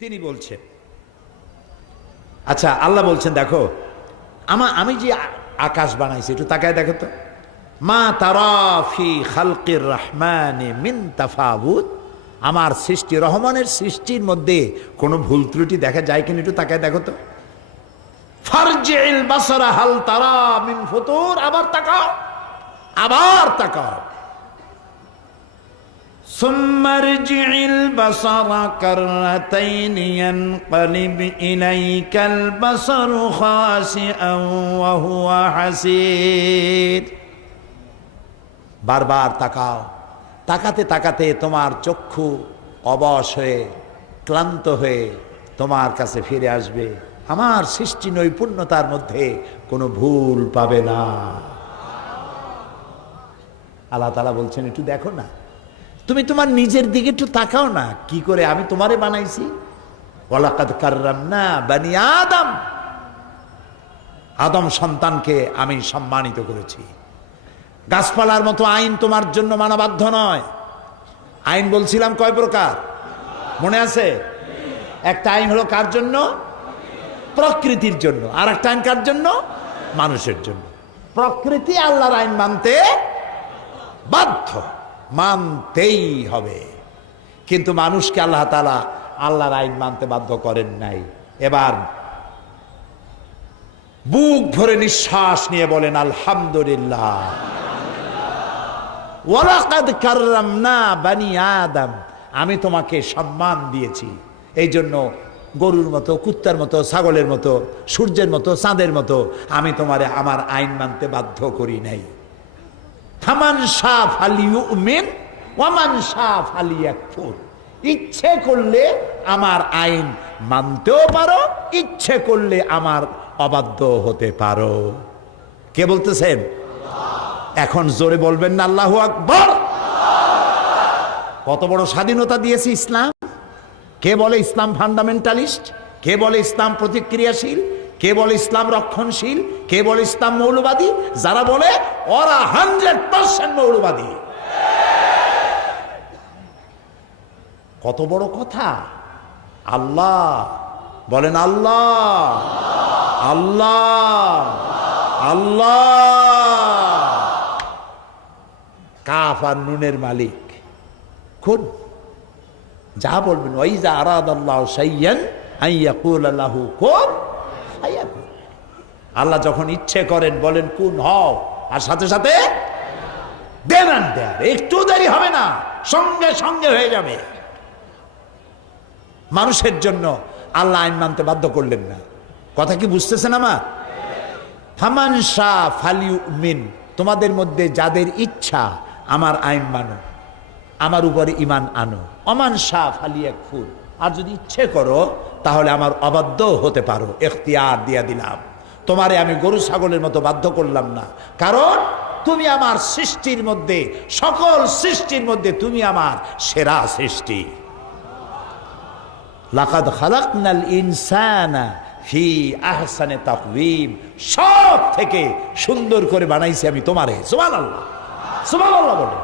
তিনি বলছেন, আচ্ছা আল্লাহ বলছেন দেখো আমি যে আকাশ বানাইছি একটু তাকায় দেখো তো, মা তারা ফি খালকির রহমানে মিন তাফাউত, আমার সৃষ্টি রহমানের সৃষ্টির মধ্যে কোনো ভুল ত্রুটি দেখা যায় কিনা একটু তাকায় দেখো তো। ফারজিল বাসারা হাল তারা মিন ফুতুর, আবার তাকাও, আবার তাকাও। ثم ارجع البصر كرتين ينقلب إليك البصر خاسئا وهو حسير। বারবার তাকাও, তাকাতে তাকাতে তোমার চক্ষু অবশ হয়ে ক্লান্ত হয়ে তোমার কাছে ফিরে আসবে, আমার সৃষ্টি নৈপুণ্যতার মধ্যে কোনো ভুল পাবে না। আল্লাহ তাআলা বলছেন একটু দেখো না, তুমি তোমার নিজের দিকে একটু তাকাও না, কি করে আমি তোমারে বানাইছি। ওয়ালাকাদ কাররামনা বানি আদম, আদম সন্তানকে আমি সম্মানিত করেছি। গাছপালার মতো আইন তোমার জন্য মানা বাধ্য নয়। আইন বলছিলাম কয় প্রকার মনে আছে? একটা আইন হলো কার জন্য? প্রকৃতির জন্য। আর একটা আইন কার জন্য? মানুষের জন্য। প্রকৃতি আল্লাহর আইন মানতে বাধ্য, মানতেই হবে, কিন্তু মানুষকে আল্লাহ তাআলা আল্লাহর আইন মানতে বাধ্য করেন নাই। এবার বুক ভরে নিঃশ্বাস নিয়ে বলেন আলহামদুলিল্লাহ। ওয়ালাকাদ কাররামনা বানি আদম, আমি তোমাকে সম্মান দিয়েছি। এই জন্য গরুর মতো, কুত্তার মতো, ছাগলের মতো, সূর্যের মতো, চাঁদের মতো আমি তোমারে আমার আইন মানতে বাধ্য করি নাই। ফামান শাআ ফালিউমিন ওয়া মান শাআ ফালিয়াকফুর, ইচ্ছে করলে আমার আইন মানতেও পারো, ইচ্ছে করলে আমার অবাধ্য হতে পারো। কে বলতেছেন? এখন জোরে বলবেন না আল্লাহু আকবার। কত বড় স্বাধীনতা দিয়েছে ইসলাম। কে বলে ইসলাম ফান্ডামেন্টালিস্ট? কে বলে ইসলাম প্রতিক্রিয়াশীল? কে বলে ইসলাম রক্ষণশীল? কে বলে ইসলাম মৌলবাদী? যারা বলে ওরা 100% মৌলবাদী। কত বড় কথা। আল্লাহ বলেন, আল্লাহ আল্লাহ আল্লাহ। কাফ আর নুনের মালিক, খুন যা বলবেন, ওয়াইজা আরাদাল্লাহু শাইয়ান আইয়াকুলা লাহু কুন ফায়াকুন। আল্লাহ যখন ইচ্ছে করেন বলেন কুন হও, আর সাথে সাথে দেন আর দেন, একটু দেরি হবে না, সঙ্গে সঙ্গে হয়ে যাবে। মানুষের জন্য আল্লাহ আইন মানতে বাধ্য করলেন না। কথা কি বুঝতেছেন আমার? ফামান শাআ ফালিউমিন, তোমাদের মধ্যে যাদের ইচ্ছা আমার আইন মানো, আমার উপরে ঈমান আনো। ওমান শাআ ফালিয়াকফুর, আর যদি ইচ্ছে করো তাহলে আমার অবাধ্য হতে পারো, এখতিয়ার দিয়া দিলাম। তোমারে আমি গরু ছাগলের মতো বাধ্য করলাম না, কারণ তুমি আমার সৃষ্টির মধ্যে, সকল সৃষ্টির মধ্যে তুমি আমার সেরা সৃষ্টি। লাকাদ খালাকনাল ইনসানা ফি আহসানি তাকওয়িম, সব থেকে সুন্দর করে বানাইছি আমি তোমারে। সুবহানাল্লাহ, সুবহানাল্লাহ বলে।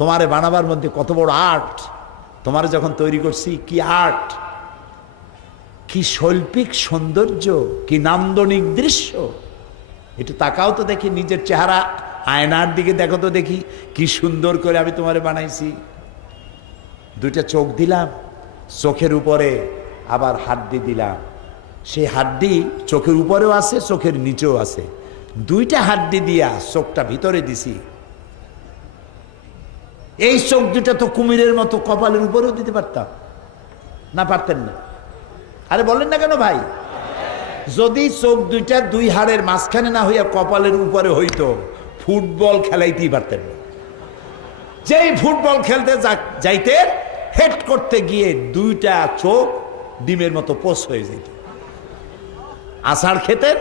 তোমারে বানাবার মধ্যে কত বড় আর্ট। তোমারে যখন তৈরি করছি, কি আর্ট, কি শৈল্পিক সৌন্দর্য, কি নান্দনিক দৃশ্য। একটু তাকাও তো দেখি নিজের চেহারা, আয়নার দিকে দেখো তো দেখি কি সুন্দর করে আমি তোমারে বানাইছি। দুইটা চোখ দিলাম, চোখের উপরে আবার হাড্ডি দিলাম। সেই হাড্ডি চোখের উপরেও আছে, চোখের নিচেও আছে। দুইটা হাড্ডি দিয়া চোখটা ভিতরে দিছি। এই চোখ দুটা তো কুমিরের মতো কপালের উপরেও দিতে পারতাম না, পারতেন না? আরে বলেন না কেন ভাই? যদি চোখ দুইটা দুই হাড়ের মাঝখানে না হইয়া কপালের উপরে হইতো, ফুটবল খেলাইতেই পারতেন না। যেই ফুটবল খেলতে যাইতে হেড করতে গিয়ে দুইটা চোখ ডিমের মতো পোষ হয়ে যেত। আষাঢ় খেতেন,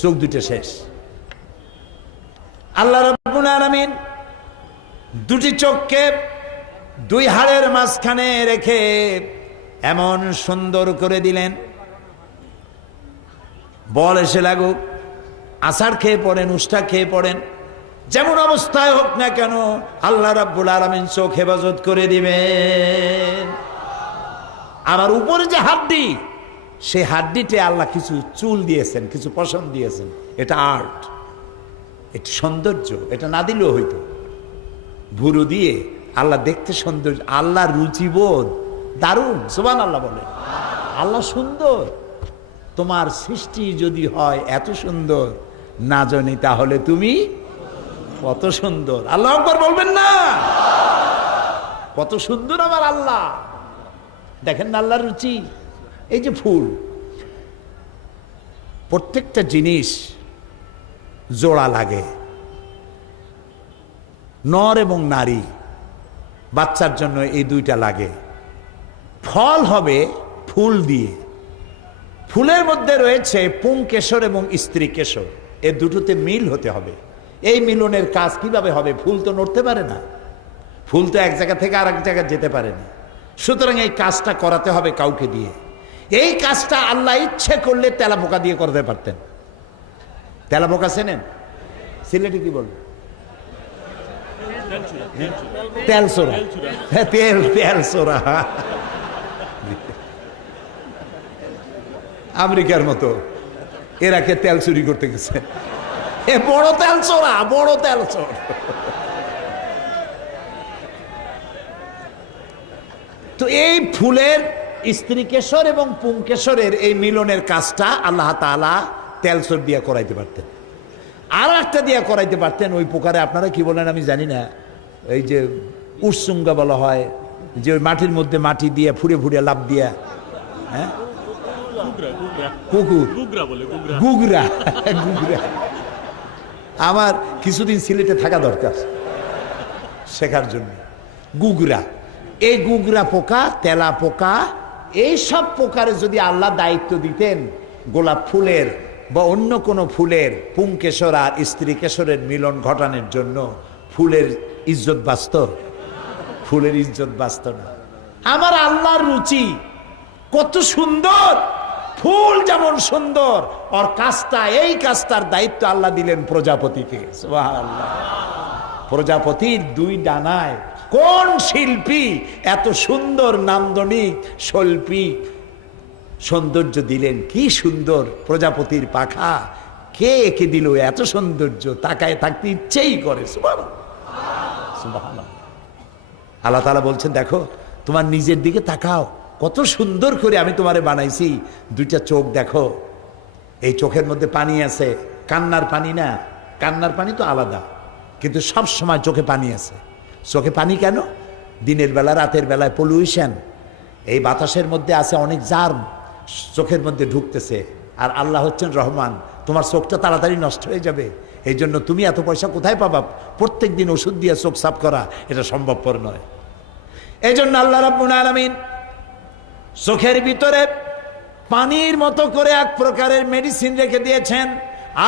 চোখ দুইটা শেষ। আল্লাহ রাব্বুল আলামিন দুটি চোখকে দুই হাড়ের মাঝখানে রেখে এমন সুন্দর করে দিলেন, বল এসে লাগুক, আষাঢ় খেয়ে পড়েন, উষ্টা খেয়ে পড়েন, যেমন অবস্থায় হোক না কেন আল্লাহ রাব্বুল আলামিন চোখ হেফাজত করে দিবেন। আবার উপরে যে হাড্ডি, সেই হাড্ডিতে আল্লাহ কিছু চুল দিয়েছেন, কিছু পশম দিয়েছেন। এটা আর্ট, এটা সৌন্দর্য। এটা না দিলেও হইতো। ভুরু দিয়ে আল্লাহ দেখতে সৌন্দর্য, আল্লাহ রুচিবোধ দারুণ। সুবহানাল্লাহ বলে। আল্লাহ সুন্দর। তোমার সৃষ্টি যদি হয় এত সুন্দর না জানি, তাহলে তুমি কত সুন্দর। আল্লাহু আকবার বলবেন না? কত সুন্দর আমার আল্লাহ। দেখেন না আল্লাহর রুচি। এই যে ফুল, প্রত্যেকটা জিনিস জোড়া লাগে। নর এবং নারী, বাচ্চার জন্য এই দুইটা লাগে। ফল হবে ফুল দিয়ে। ফুলের মধ্যে রয়েছে পুংকেশর এবং স্ত্রী কেশর, এ দুটোতে মিল হতে হবে। এই মিলনের কাজ কিভাবে হবে? ফুল তো নড়তে পারে না, ফুল তো এক জায়গা থেকে আরেক জায়গায় যেতে পারে না। সুতরাং এই কাজটা করাতে হবে কাউকে দিয়ে। এই কাজটা আল্লাহ ইচ্ছে করলে তেলাপোকা দিয়ে করতে পারতেন। তেলাপোকা চেনেন? সিলেটে কি বলবেন? তেলচোরা। হ্যাঁ, তেলচোরা। আমেরিকার মতো এরাকে তেল চুরি করতে গেছে। এ বড় তেলচোরা, বড় তেলচোর। তো এই ফুলের স্ত্রী কেশর এবং পুংকেশরের এই মিলনের কাজটা আল্লাহ তাআলা তেলচোর দিয়ে করাইতে পারতেন। আর একটা দিয়ে করাইতে পারতেন। ওই পোকারে আপনারা কি বলেন আমি জানি না, এই যে উৎসুঙ্গা বলা হয়, যে ওই মাটির মধ্যে মাটি দিয়ে ফুড়ে ফুড়ে লাভ দিয়া, হ্যাঁ, কুকুর, গুগরা। গুগরা আমার কিছুদিন সিলেটে থাকা দরকার শেখার জন্য। গুগরা, এই গুগরা পোকা, তেলা পোকা, এই সব পোকারে যদি আল্লাহ দায়িত্ব দিতেন গোলাপ ফুলের বা অন্য কোনো ফুলের পুংকেশর আর স্ত্রী কেশরের মিলন ঘটানোর জন্য, ফুলের ইজ্জত বাঁচত? ফুলের ইজ্জত বাঁচত না। আমার আল্লাহর রুচি কত সুন্দর। ফুল যেমন সুন্দর, আর কাজটা, এই কাজটার দায়িত্ব আল্লাহ দিলেন প্রজাপতিকে। সুবহানাল্লাহ। প্রজাপতির দুই ডানায় কোন শিল্পী এত সুন্দর নান্দনিক শৈল্পিক সৌন্দর্য দিলেন? কি সুন্দর প্রজাপতির পাখা, কে এঁকে দিল এত সৌন্দর্য? তাকায় থাকতে ইচ্ছেই করে। সুবহানাল্লাহ। আল্লাহ তাআলা বলছেন, দেখো তোমার নিজের দিকে তাকাও, কত সুন্দর করে আমি তোমারে বানাইছি। দুইটা চোখ দেখো, এই চোখের মধ্যে পানি আছে, কান্নার পানি না, কান্নার পানি তো আলাদা, কিন্তু সব সময় চোখে পানি আছে। চোখে পানি কেন? দিনের বেলা রাতের বেলায় পলিউশন, এই বাতাসের মধ্যে আছে অনেক জার্ম, চোখের মধ্যে ঢুকতেছে। আর আল্লাহ হচ্ছেন রহমান, তোমার চোখটা তাড়াতাড়ি নষ্ট হয়ে যাবে। এই জন্য তুমি এত পয়সা কোথায় পাবা? প্রত্যেক দিন ওষুধ দিয়ে চোখ সাফ করা এটা সম্ভবপর নয়। এই জন্য আল্লাহ রাব্বুল আলামিন চোখের ভিতরে পানির মতো করে এক প্রকারের মেডিসিন রেখে দিয়েছেন।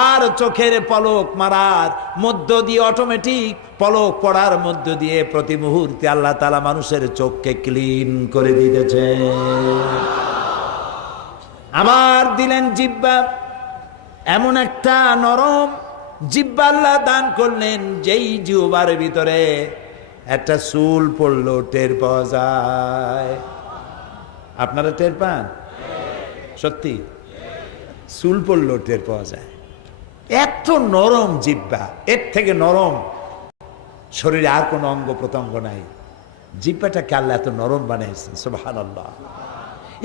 আর চোখের পলক মারার মধ্য দিয়ে, অটোমেটিক পলক পড়ার মধ্য দিয়ে প্রতি মুহূর্তে আল্লাহ তাআলা মানুষের চোখকে ক্লিন করে দিতেছে। আবার দিলেন জিহ্বা, এমন একটা নরম জিহ্বা আল্লাহ দান করলেন, যেই জিহ্বার ভিতরে একটা চুল পড়লো টের পাওয়া যায়। আপনারা টের পান? সত্যি চুল পড়লো টের পাওয়া যায়। এত নরম জিহ্বা, এর থেকে নরম শরীরে আর কোনো অঙ্গ প্রত্যঙ্গ নাই। জিহ্বাটাকে আল্লাহ এত নরম বানিয়েছেন। সুবহানাল্লাহ।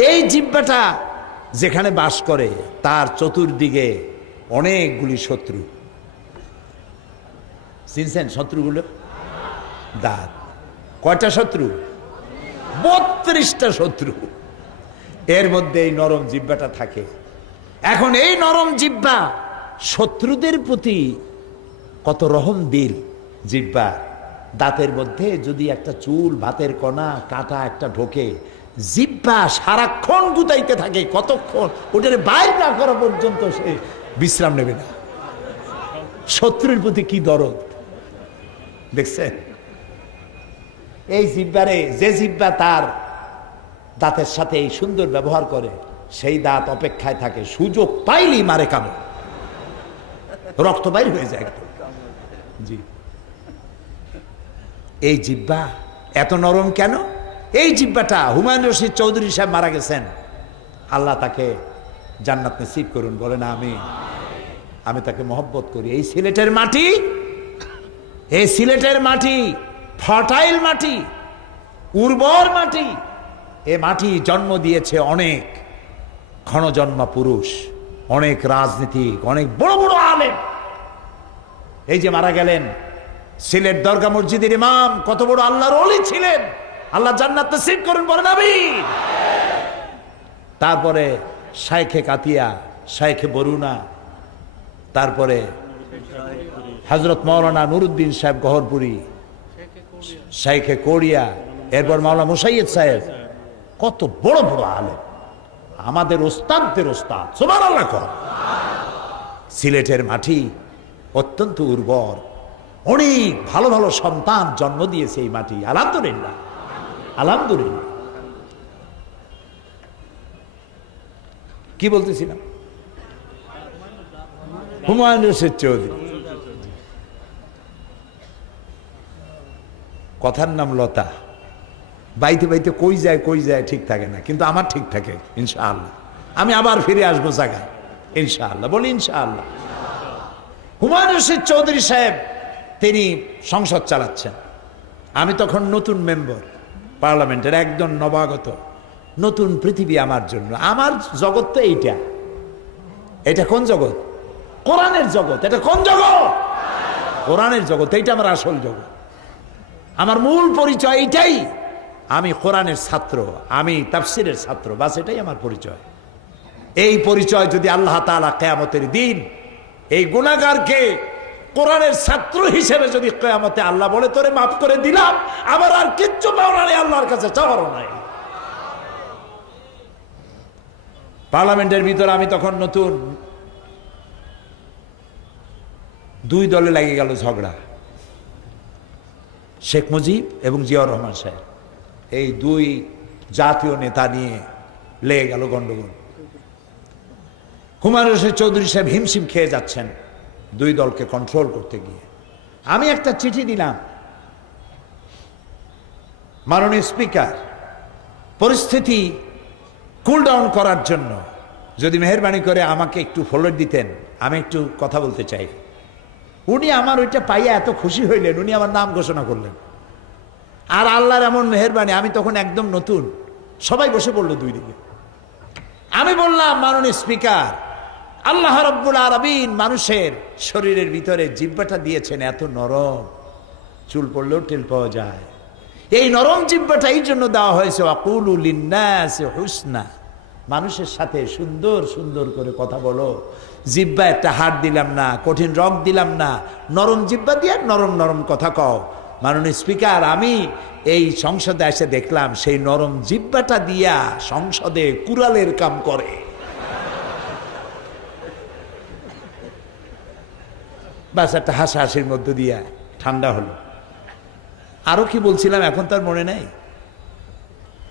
এই জিহ্বাটা যেখানে বাস করে তার চতুর্দিকে অনেকগুলি শত্রু। চিনছেন শত্রুগুলো? দাঁত। কয়টা শত্রু? 32টা শত্রু এর মধ্যে এই নরম জিহ্বাটা থাকে। এখন এই নরম জিহ্বা শত্রুদের প্রতি কত রহম দিল। জিহ্বা দাঁতের মধ্যে যদি একটা চুল, ভাতের কণা, কাঁটা একটা ঢোকে, জিহ্বা সারাক্ষণ গুতাইতে থাকে। কতক্ষণ? ওটার বাইর না করা পর্যন্ত সে বিশ্রাম নেবে না। শত্রুর প্রতি কি দরদ দেখছেন? এই জিহ্বারে, যে জিহ্বা তার দাঁতের সাথে এই সুন্দর ব্যবহার করে, সেই দাঁত অপেক্ষায় থাকে, সুযোগ পাইলেই মারে কামড়, রক্ত বাইর হয়ে যায় একদম। জি, এই জিহ্বা এত নরম কেন? এই জিহ্বাটা হুমায়ুন রশিদ চৌধুরী সাহেব মারা গেছেন, আল্লাহ তাকে জান্নাত নসিব করুন, বলে না আমি তাকে মহব্বত করি। এই সিলেটের মাটি ফার্টাইল মাটি, উর্বর মাটি। এ মাটি জন্ম দিয়েছে অনেক ক্ষণজন্মা পুরুষ, অনেক রাজনীতিক, অনেক বড় বড় আলেম। এই যে মারা গেলেন সিলেট দরগা মসজিদের ইমাম, কত বড় আল্লাহর ওলি ছিলেন, আল্লাহ জান্নাত নসিব করুন, বলেন আমিন। তারপরে শাইখে কাতিয়া, শাইখে বরুণা, তারপরে হযরত মাওলানা নুরুদ্দিন সাহেব গহরপুরি, শাইখে কোড়িয়া, এরপর মাওলানা মুসাইয়দ সাহেব, কত বড় বড় আলেম, আমাদের ওস্তাদদের ওস্তাদ, সুবহানাল্লাহ। সিলেটের মাটি অত্যন্ত উর্বর, অনেক ভালো ভালো সন্তান জন্ম দিয়েছে এই মাটি, আলহামদুলিল্লাহ, আলহামদুলিল্লাহ। কি বলতেছিলাম? হুমায়ুন রশিদ চৌধুরী, কথার নাম লতা। বাইতে বাইতে কই যায় ঠিক থাকে না, কিন্তু আমার ঠিক থাকে ইনশাআল্লাহ। আমি আবার ফিরে আসবো জায়গায় ইনশাআল্লাহ, বলি ইনশাআল্লাহ। হুমায়ুন রশিদ চৌধুরী সাহেব তিনি সংসদ চালাচ্ছেন, আমি তখন নতুন মেম্বার পার্লামেন্টের, একদম নবাগত, নতুন পৃথিবী আমার জন্য। আমার জগৎ তো এটা কোন জগৎ? কোরআনের জগৎ। এটা কোন জগৎ? কোরআনের জগৎ। এইটা আমার আসল জগৎ, আমার মূল পরিচয় এইটাই। আমি কোরআনের ছাত্র, আমি তাফসীরের ছাত্র, বাস এটাই আমার পরিচয়। এই পরিচয় যদি আল্লাহ তাআলা কিয়ামতের দিন এই গুনাহগারকে কোরআনের ছাত্র হিসেবে যদি কিয়ামতে আল্লাহ বলে তোরে মাফ করে দিলাম, আমার আর কিচ্ছু পাওয়ার নেই, আল্লাহর কাছে চাওয়ারও নাই। পার্লামেন্টের ভিতরে আমি তখন নতুন, দুই দলে লেগে গেল ঝগড়া, শেখ মুজিব এবং জিয়াউর রহমান সাহেব, এই দুই জাতীয় নেতা নিয়ে লেগে গেল গন্ডগোল। হুমায়ুন রশিদ চৌধুরী সাহেব হিমশিম খেয়ে যাচ্ছেন দুই দলকে কন্ট্রোল করতে গিয়ে। আমি একটা চিঠি দিলাম, মাননীয় স্পিকার, পরিস্থিতি কুল ডাউন করার জন্য যদি মেহেরবানি করে আমাকে একটু ফলোর দিতেন, আমি একটু কথা বলতে চাই। উনি আমার ওইটা পাইয়া এত খুশি হইলেন, উনি আমার নাম ঘোষণা করলেন। আর আল্লাহর এমন মেহেরবানি, আমি তখন একদম নতুন, সবাই বসে পড়লো দুই দিকে। আমি বললাম, মাননীয় স্পিকার, আল্লাহ রাব্বুল আলামিন মানুষের শরীরের ভিতরে জিহ্বাটা দিয়েছেন এত নরম, চুল পড়লেও টেল পাওয়া যায়। এই নরম জিহ্বাটা এই জন্য দেওয়া হয়েছে, ওয়াকুলু লিন্নাসি হুসনা, মানুষের সাথে সুন্দর সুন্দর করে কথা বলো। জিহ্বা একটা হাড় দিলাম না, কঠিন রগ দিলাম না, নরম জিহ্বা দিয়ে নরম নরম কথা কও। মাননীয় স্পিকার, আমি এই সংসদে এসে দেখলাম সেই নরম জিহ্বাটা দিয়া সংসদে কুড়ালের কাম করে। বাস একটা হাসাহাসির মধ্য দিয়া ঠান্ডা হলো। আরো কি বলছিলাম এখন তার মনে নাই।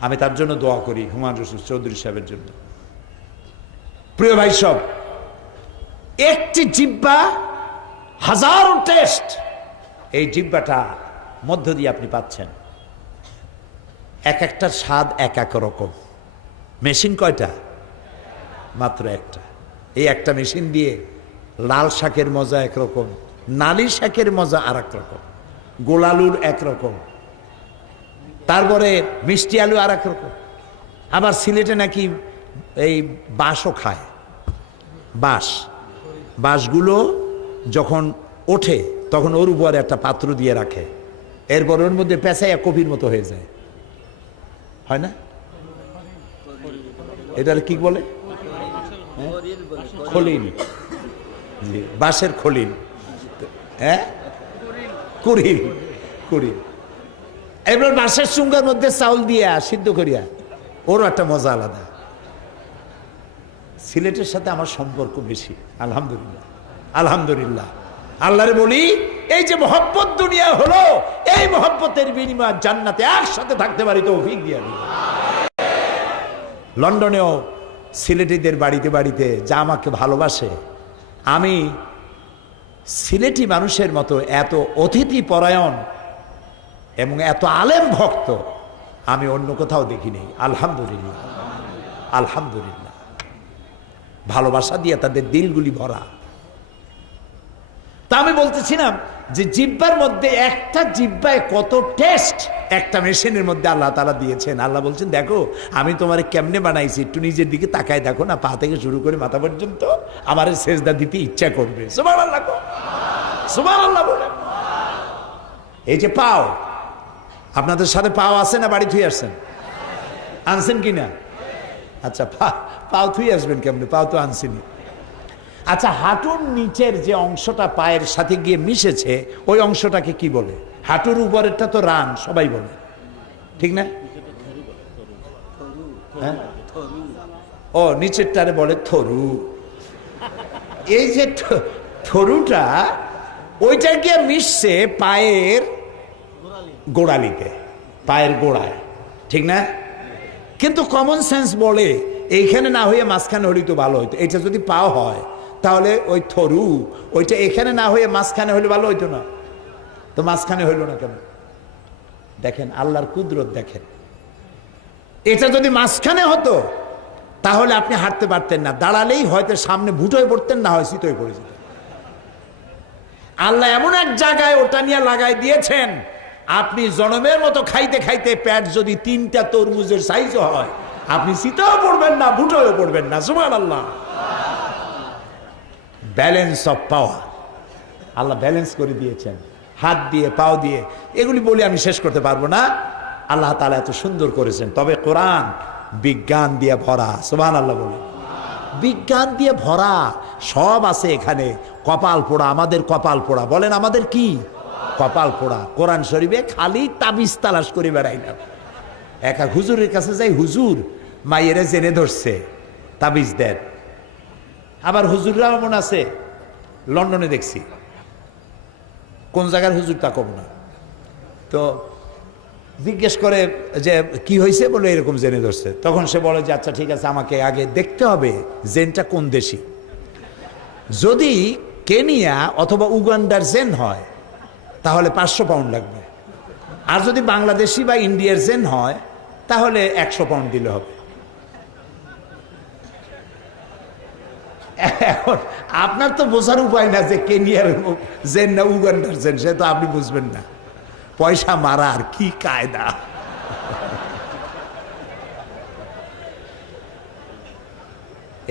আমি তার জন্য দোয়া করি, হুমায়ুন রশিদ চৌধুরী সাহেবের জন্য। প্রিয় ভাই সব, একটি জিহ্বা হাজারো টেস্ট, এই জিহ্বাটা মধ্য দিয়ে আপনি পাচ্ছেন। এক একটা স্বাদ এক এক রকম। মেশিন কয়টা? মাত্র একটা। এই একটা মেশিন দিয়ে লাল শাকের মজা একরকম, নালি শাকের মজা আর এক রকম, গোলালুর একরকম, তারপরে মিষ্টি আলু আর এক রকম। আবার সিলেটে নাকি এই বাঁশও খায়। বাঁশগুলো যখন ওঠে তখন ওর উপরে একটা পাত্র দিয়ে রাখে, এরপর ওর মধ্যে পেঁচাইয়া কপির মতো হয়ে যায়, হয় না? এটার কি বলে? খলিল, বাঁশের খলিল, হ্যাঁ, কুড়িল। এবার বাঁশের চুঙ্গার মধ্যে চাউল দিয়া সিদ্ধ করিয়া, ওরও একটা মজা আলাদা। সিলেটের সাথে আমার সম্পর্ক বেশি, আলহামদুলিল্লাহ, আলহামদুলিল্লাহ। আল্লাহরে বলি, এই যে মহব্বত দুনিয়া হলো, এই মহব্বতের বিনিময়ে জান্নাতে একসাথে থাকতে পারি, তৌফিক দিয়া দিন। লন্ডনেও সিলেটিদের বাড়িতে বাড়িতে যা আমাকে ভালোবাসে, আমি সিলেটি মানুষের মতো এত অতিথি পরায়ণ এবং এত আলেম ভক্ত আমি অন্য কোথাও দেখিনি। আলহামদুলিল্লাহ, আলহামদুলিল্লাহ। ভালোবাসা দিয়ে তাদের দিলগুলি ভরা। তা আমি বলতেছিলাম যে জিহ্বার মধ্যে, একটা জিহ্বায় কত টেস্ট একটা মেশিনের মধ্যে আল্লাহ তাআলা দিয়েছেন। আল্লাহ বলছেন, দেখো আমি তোমারে কেমনে বানাইছি, একটু নিজের দিকে তাকায় দেখো না, পা থেকে শুরু করে মাথা পর্যন্ত আমারে সেজদা দিতে ইচ্ছা করবে। সুবহানাল্লাহ, সুবহানাল্লাহ বলে। এই যে পাও, আপনাদের সাথে পাও আছে না বাড়ি থুই আসছেন? আনছেন কিনা? আচ্ছা, পাও থুই আসবেন কেমনে? পাও তো আনছেনি। আচ্ছা, হাঁটুর নিচের যে অংশটা পায়ের সাথে গিয়ে মিশেছে, ওই অংশটাকে কি বলে? হাঁটুর উপরেরটা তো রান, সবাই বলে, ঠিক না? হ্যাঁ, ও নিচেরটারে বলে থরু। এই যে থরুটা, ওইটা গিয়ে মিশছে পায়ের গোড়ালিতে, পায়ের গোড়ায়, ঠিক না? কিন্তু কমন সেন্স বলে এইখানে না হয়ে মাঝখানে হলেই তো ভালো হইতো। এটা যদি পাও হয় তাহলে ওই থরু, ওইটা এখানে না হয়ে মাঝখানে হলে ভালো হইতো না? তো মাঝখানে হইল না কেন? দেখেন আল্লাহর কুদরত দেখেন। এটা যদি মাঝখানে হতো তাহলে আপনি হাঁটতে পারতেন না, দাঁড়ালেই হয়তো সামনে ভুটোয় পড়তেন, না হয় শীতই পড়ে যেতেন। আল্লাহ এমন এক জায়গায় ওটা নিয়ে লাগাই দিয়েছেন, আপনি জনমের মতো খাইতে খাইতে পেট যদি 3টা তরমুজের সাইজও হয়, আপনি শীতেও পড়বেন না, ভুটোয়ও পড়বেন না। সুবহানাল্লাহ। Balance of power, Allah balance করে দিয়েছেন হাত দিয়ে, পাও দিয়ে। এগুলি বলে আমি শেষ করতে পারবো না। আল্লাহ তাআলা এত সুন্দর করেছেন। তবে কোরআন বিজ্ঞান দিয়ে ভরা। সুবহানাল্লাহ বলে। বিজ্ঞান দিয়ে ভরা, সব আছে এখানে। কপাল পোড়া, আমাদের কপাল পোড়া। বলেন আমাদের কি কপাল পোড়া? কোরআন শরীফে খালি তাবিজ তালাশ করে বেড়াই না। এক হুজুরের কাছে যাই, হুজুর মাইয়েরে জেনে ধরছে, তাবিজ দেন। আবার হুজুররা এমন আছে, লন্ডনে দেখছি, কোন জায়গার হুজুর তা কম না, তো জিজ্ঞেস করে যে কি হয়েছে, বলে এরকম জেনে ধরছে। তখন সে বলে যে আচ্ছা ঠিক আছে, আমাকে আগে দেখতে হবে জেনটা কোন দেশি। যদি কেনিয়া অথবা উগান্ডার জেন হয় তাহলে 500 পাউন্ড লাগবে, আর যদি বাংলাদেশি বা ইন্ডিয়ার জেন হয় তাহলে 100 পাউন্ড দিলে হবে। এখন আপনার তো বোঝার উপায় না যে কেনিয়ার জেন না উগান্ডার জেন, সে তো আপনি বুঝবেন না। পয়সা মারার কি কায়দা!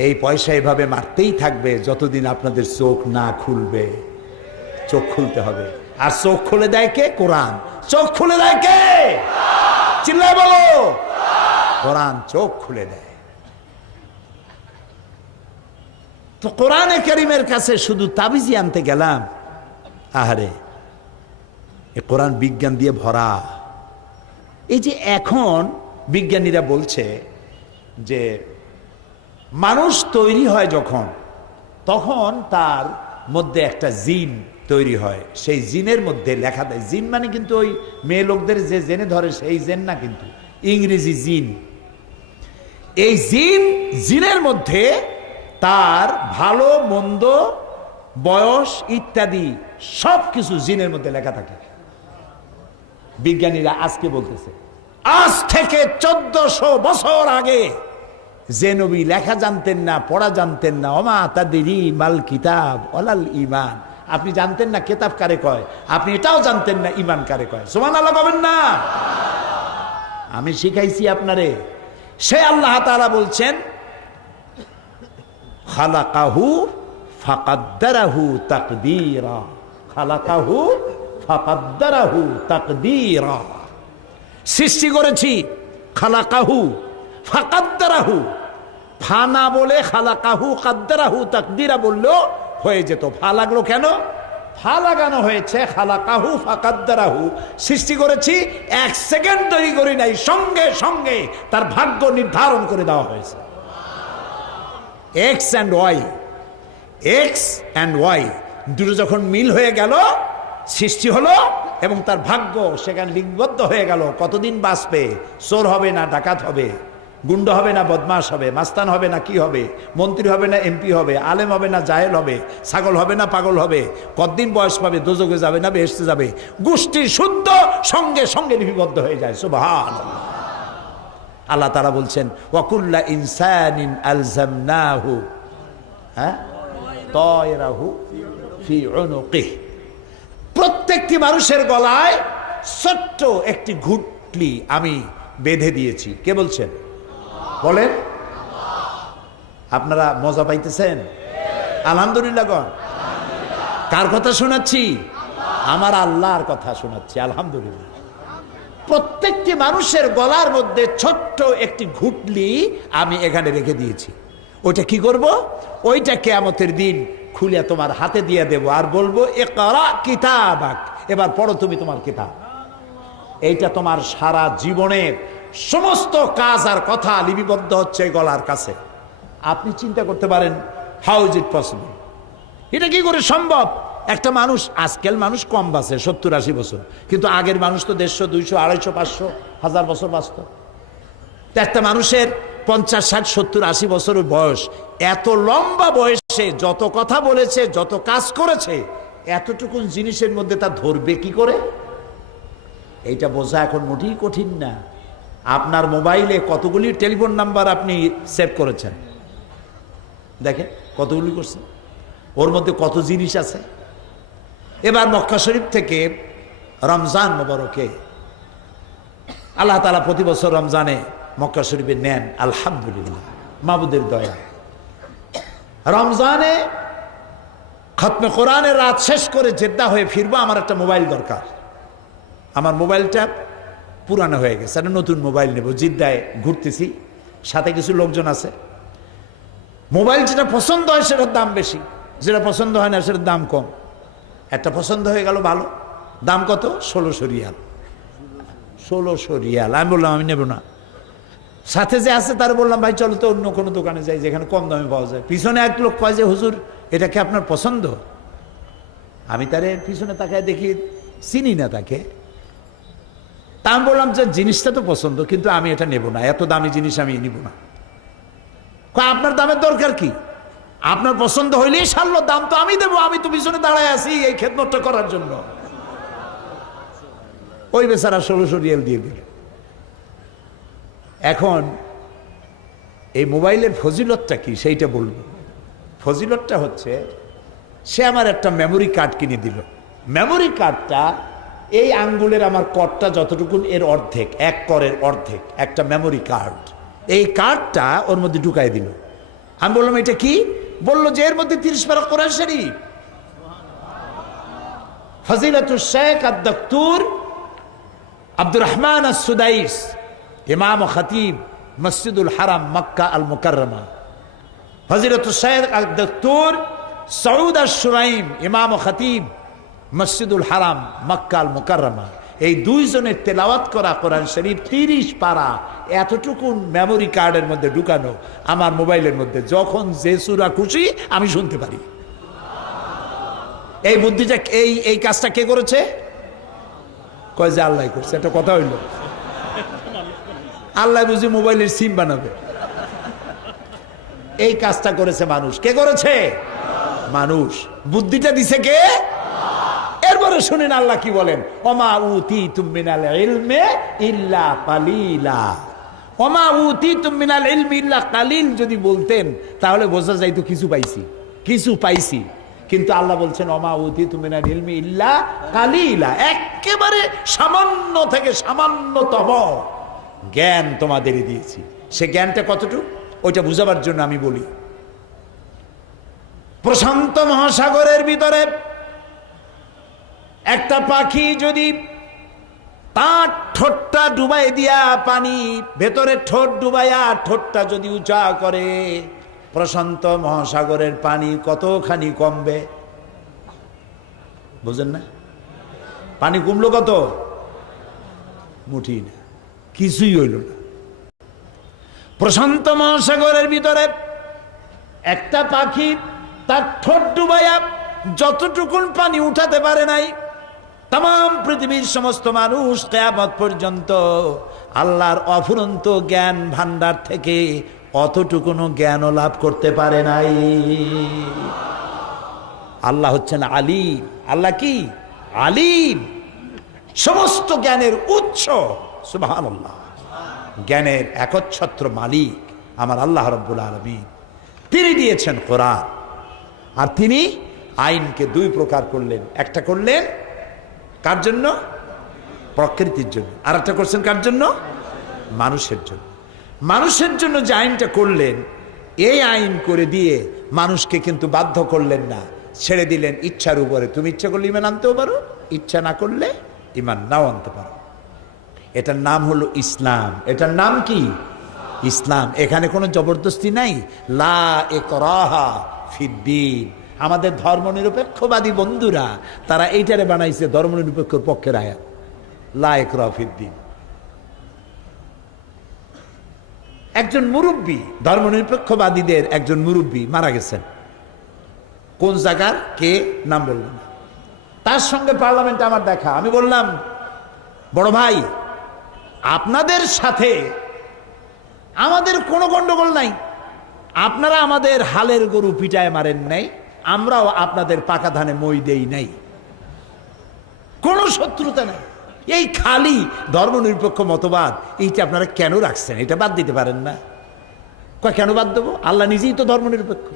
এই পয়সা এভাবে মারতেই থাকবে যতদিন আপনাদের চোখ না খুলবে। চোখ খুলতে হবে। আর চোখ খুলে দেয় কে? কোরআন। চোখ খুলে দেয় কে? চিল্লায় বলো। কোরআন চোখ খুলে দেয়। তো কোরআনে কারীমের কাছে শুধু তাবিজি আনতে গেলাম, আহারে এ কোরআন বিজ্ঞান দিয়ে ভরা। এই যে এখন বিজ্ঞানীরা বলছে যে মানুষ তৈরি হয় যখন, তখন তার মধ্যে একটা জিন তৈরি হয়। সেই জিনের মধ্যে লেখা দেয়, জিন মানে কিন্তু ওই মেয়ে লোকদের যে জেনে ধরে সেই জেন না, কিন্তু ইংরেজি জিন। এই জিনের মধ্যে তার ভালো মন্দ, বয়স ইত্যাদি সব কিছু জিনের মধ্যে লেখা থাকে। বিজ্ঞানীরা আজকে বলতেছে, আজ থেকে 1400 বছর আগে যে নবী লেখা জানতেন না, পড়া জানতেন না, ওমা তাদরি মাল কিতাব ওয়ালাল ঈমান, আপনি জানতেন না কিতাব কারে কয়, আপনি এটাও জানতেন না ঈমান কারে কয়। সুবহানাল্লাহ বলেন না? আমি শিখাইছি আপনারে। সে আল্লাহ তাআলা বলছেন, খালাকাহু ফাকাদ্দারাহু তাকদীরা, খালাকাহু ফাকাদ্দারাহু তাকদীরা। সৃষ্টি করেছি, খালাকাহু ফাকাদ্দারাহু, ফা না বলে খালাকাহু কাদ্দারাহু তাকদীরা বললেও হয়ে যেত। ফা লাগলো কেন? ফা লাগানো হয়েছে খালাকাহু ফাকাদ্দারাহু। সৃষ্টি করেছি, 1 সেকেন্ড দেরি করি নাই, সঙ্গে সঙ্গে তার ভাগ্য নির্ধারণ করে দেওয়া হয়েছে। এক্স অ্যান্ড ওয়াই দুটো যখন মিল হয়ে গেল, সৃষ্টি হলো এবং তার ভাগ্য সেখানে লিঙ্গবদ্ধ হয়ে গেল। কতদিন বাঁচবে? চোর হবে না ডাকাত হবে, গুন্ড হবে না বদমাশ হবে, মাস্তান হবে না কি হবে, মন্ত্রী হবে না এমপি হবে, আলেম হবে না জাহেল হবে, ছাগল হবে না পাগল হবে, কতদিন বয়স পাবে, দোজখে যাবে না বেহেশতে যাবে, গোষ্ঠী শুদ্ধ, সঙ্গে সঙ্গে লিপিবদ্ধ হয়ে যায়। সুবহানাল্লাহ। আল্লাহ তাআলা বলছেন ওয়াকুল্লা ইনসানিন আলজামনাহু তায়রাহু ফি উনুকিহি, প্রত্যেকটি মানুষের গলায় ছোট্ট একটি ঘুঁটলি আমি বেঁধে দিয়েছি। কে বলছেন? বলেন। আপনারা মজা পাইতেছেন? আলহামদুলিল্লাহ গণ। কার কথা শোনাচ্ছি? আমার আল্লাহর কথা শোনাচ্ছি। আলহামদুলিল্লাহ। প্রত্যেকটি মানুষের গলার মধ্যে ছোট্ট একটি ঘুঁটলি আমি এখানে রেখে দিয়েছি। ওইটা কি করব? ওইটা কিয়ামতের দিন খুলে তোমার হাতে দিয়ে দেব আর বলবো ইকরা কিতাবাক, এবার পড়ো তুমি তোমার কিতাব। এইটা তোমার সারা জীবনের সমস্ত কাজ আর কথা লিপিবদ্ধ হচ্ছে গলার কাছে। আপনি চিন্তা করতে পারেন হাউ ইজ ইট পসিবল? এটা কি করে সম্ভব? একটা মানুষ, আজকাল মানুষ কম বাঁচে 70-80 বছর, কিন্তু আগের মানুষ তো 150, 200, 250, 500, 1000 বছর বাঁচত। একটা মানুষের 50, 60, 70, 80 বছরের বয়স, এত লম্বা বয়সে যত কথা বলেছে, যত কাজ করেছে, এতটুকুন জিনিসের মধ্যে তা ধরবে কি করে? এইটা বোঝা এখন মোটেই কঠিন না। আপনার মোবাইলে কতগুলি টেলিফোন নাম্বার আপনি সেভ করেছেন, দেখেন কতগুলি করছেন, ওর মধ্যে কত জিনিস আছে। এবার মক্কা শরীফ থেকে রমজান মোবারকে আল্লাহ তাআলা প্রতি বছর রমজানে মক্কা শরীফে নেন, আলহামদুলিল্লাহ, মাবুদের দয়া। রমজানে খতমে কোরআনের রাত শেষ করে জেদ্দা হয়ে ফিরবো, আমার একটা মোবাইল দরকার। আমার মোবাইলটা পুরানো হয়ে গেছে, একটা নতুন মোবাইল নেব। জিদ্দায় ঘুরতেছি, সাথে কিছু লোকজন আছে। মোবাইল যেটা পছন্দ হয় সেটার দাম বেশি, যেটা পছন্দ হয় না সেটার দাম কম। একটা পছন্দ হয়ে গেল ভালো, দাম কত? 1600 রিয়াল। 1600 রিয়াল। আমি বললাম আমি নেব না। সাথে যে আছে তার বললাম ভাই চলো তো অন্য কোনো দোকানে যাই যেখানে কম দামে পাওয়া যায়। পিছনে এক লোক কয় যে হুজুর এটা কি আপনার পছন্দ? আমি তারে পিছনে তাকায় দেখি চিনি না তাকে। তা আমি বললাম যে জিনিসটা তো পছন্দ, কিন্তু আমি এটা নেব না, এত দামি জিনিস আমি নিব না। আপনার দামের দরকার কি? আপনার পছন্দ হইলেই সারলো, দাম তো আমি দেবো, আমি তো পিছনে দাঁড়ায় আছি এই খেদমতটা করার জন্য। ওই বেচারা 1600 রিয়াল দিয়ে দিল। এখন এই মোবাইলের ফজিলতটা কি সেইটা বলবো। ফজিলতটা হচ্ছে সে আমার একটা মেমোরি কার্ড কিনে দিল। মেমোরি কার্ডটা এই আঙ্গুলের আমার কর্ডটা যতটুকুন এর অর্ধেক, এক করের অর্ধেক, একটা মেমোরি কার্ড। এই কার্ডটা ওর মধ্যে ঢুকাই দিল। আমি বললাম এটা কি? বললো যে এর মধ্যে 30 পারা কোরআন শরীফ। ফজিলাতুল শেখ আদ-দক্তুর আব্দুর রহমান আস-সুদাইস, ইমাম ও খতিব মসজিদুল হারাম মক্কা আল মুকাররমা। ফজিলাতুল শেখ আদ-দক্তুর সৌদ আশ-শুরাইম, ইমাম ও খতিব মসজিদুল হারাম মক্কা আল মুকাররমা। এই দুইজনের তেলাওয়াত করা কোরআন শরীফ 30 পারা এতটুকুন মেমোরি কার্ডের মধ্যে ঢুকানো আমার মোবাইলের মধ্যে। যখন যে সূরা খুশি আমি শুনতে পারি। এই বুদ্ধিটা, এই কাজটা কে করেছে? কয় যে আল্লাহ করছে। একটা কথা হইল, আল্লাহ বুঝি মোবাইলের সিম বানাবে। এই কাজটা করেছে মানুষ। কে করেছে? মানুষ। বুদ্ধিটা দিছে কে? এরপরে শুনেন আল্লাহ কি বলেন, ওমা উতীতুম মিনাল ইলমি ইল্লা কালিলা। ওমা উতীতুম মিনাল ইলমি ইল্লা কালিল যদি বলতেন তাহলে বোঝা যাইতো কিছু পাইছি, কিছু পাইছি। কিন্তু আল্লাহ বলছেন ওমা উতীতুম মিনাল ইলমি ইল্লা কালিলা, একেবারে সামান্য থেকে সামান্যতম জ্ঞান তোমাদেরই দিয়েছি। সে জ্ঞানটা কতটুকু ওইটা বুঝাবার জন্য আমি বলি, প্রশান্ত মহাসাগরের ভিতরে একটা পাখি যদি তার ঠোঁটটা ডুবাই দিয়া পানি ভেতরে ঠোঁট ডুবাইয়া ঠোঁটটা যদি উঁচা করে, প্রশান্ত মহাসাগরের পানি কতখানি কমবে? বুঝেন না? পানি কমলো কত? মুঠি না, কিছুই হইল না। প্রশান্ত মহাসাগরের ভিতরে একটা পাখি তার ঠোঁট ডুবাইয়া যতটুকুন পানি উঠাতে পারে নাই, তাম পৃথিবীর সমস্ত মানুষ কিয়ামত পর্যন্ত আল্লাহর অফুরন্ত জ্ঞান ভান্ডার থেকে অতটুকুনো জ্ঞানও লাভ করতে পারে নাই। আল্লাহ হচ্ছেন আলিম। আল্লাহ কি? আলিম, সমস্ত জ্ঞানের উৎস। সুবহানাল্লাহ। জ্ঞানের একচ্ছত্র মালিক আমার আল্লাহ রাব্বুল আলামিন। তিনি দিয়েছেন কোরআন, আর তিনি আইনকে দুই প্রকার করলেন। একটা করলেন কার জন্য? প্রকৃতির জন্য। আর একটা করছেন কার জন্য? মানুষের জন্য। মানুষের জন্য যে আইনটা করলেন, এই আইন করে দিয়ে মানুষকে কিন্তু বাধ্য করলেন না, ছেড়ে দিলেন ইচ্ছার উপরে। তুমি ইচ্ছা করলে ইমান আনতেও পারো, ইচ্ছা না করলে ইমান নাও আনতে পারো। এটার নাম হলো ইসলাম। এটার নাম কি? ইসলাম। এখানে কোনো জবরদস্তি নাই। লা ইকরাহা ফিদ্দিন। আমাদের ধর্মনিরপেক্ষবাদী বন্ধুরা তারা এইটারে বানাইছে ধর্মনিরপেক্ষর পক্ষের আয়াত, লা ইকরাহা ফিদ্দিন। একজন মুরব্বী, ধর্মনিরপেক্ষবাদীদের একজন মুরব্বী মারা গেছেন। কোন জায়গার কে নাম বলবেন না। তার সঙ্গে পার্লামেন্টে আমার দেখা। আমি বললাম, বড় ভাই, আপনাদের সাথে আমাদের কোনো গন্ডগোল নাই। আপনারা আমাদের হালের গরু পিটায় মারেন নাই, আমরাও আপনাদের পাকা ধানে মই দেই নাই, কোনো শত্রুতা নাই। এই খালি ধর্মনিরপেক্ষ মতবাদ এইটা আপনারা কেন রাখছেন? এটা বাদ দিতে পারেন না? কেন বাদ দেবো? আল্লাহ নিজেই তো ধর্মনিরপেক্ষ।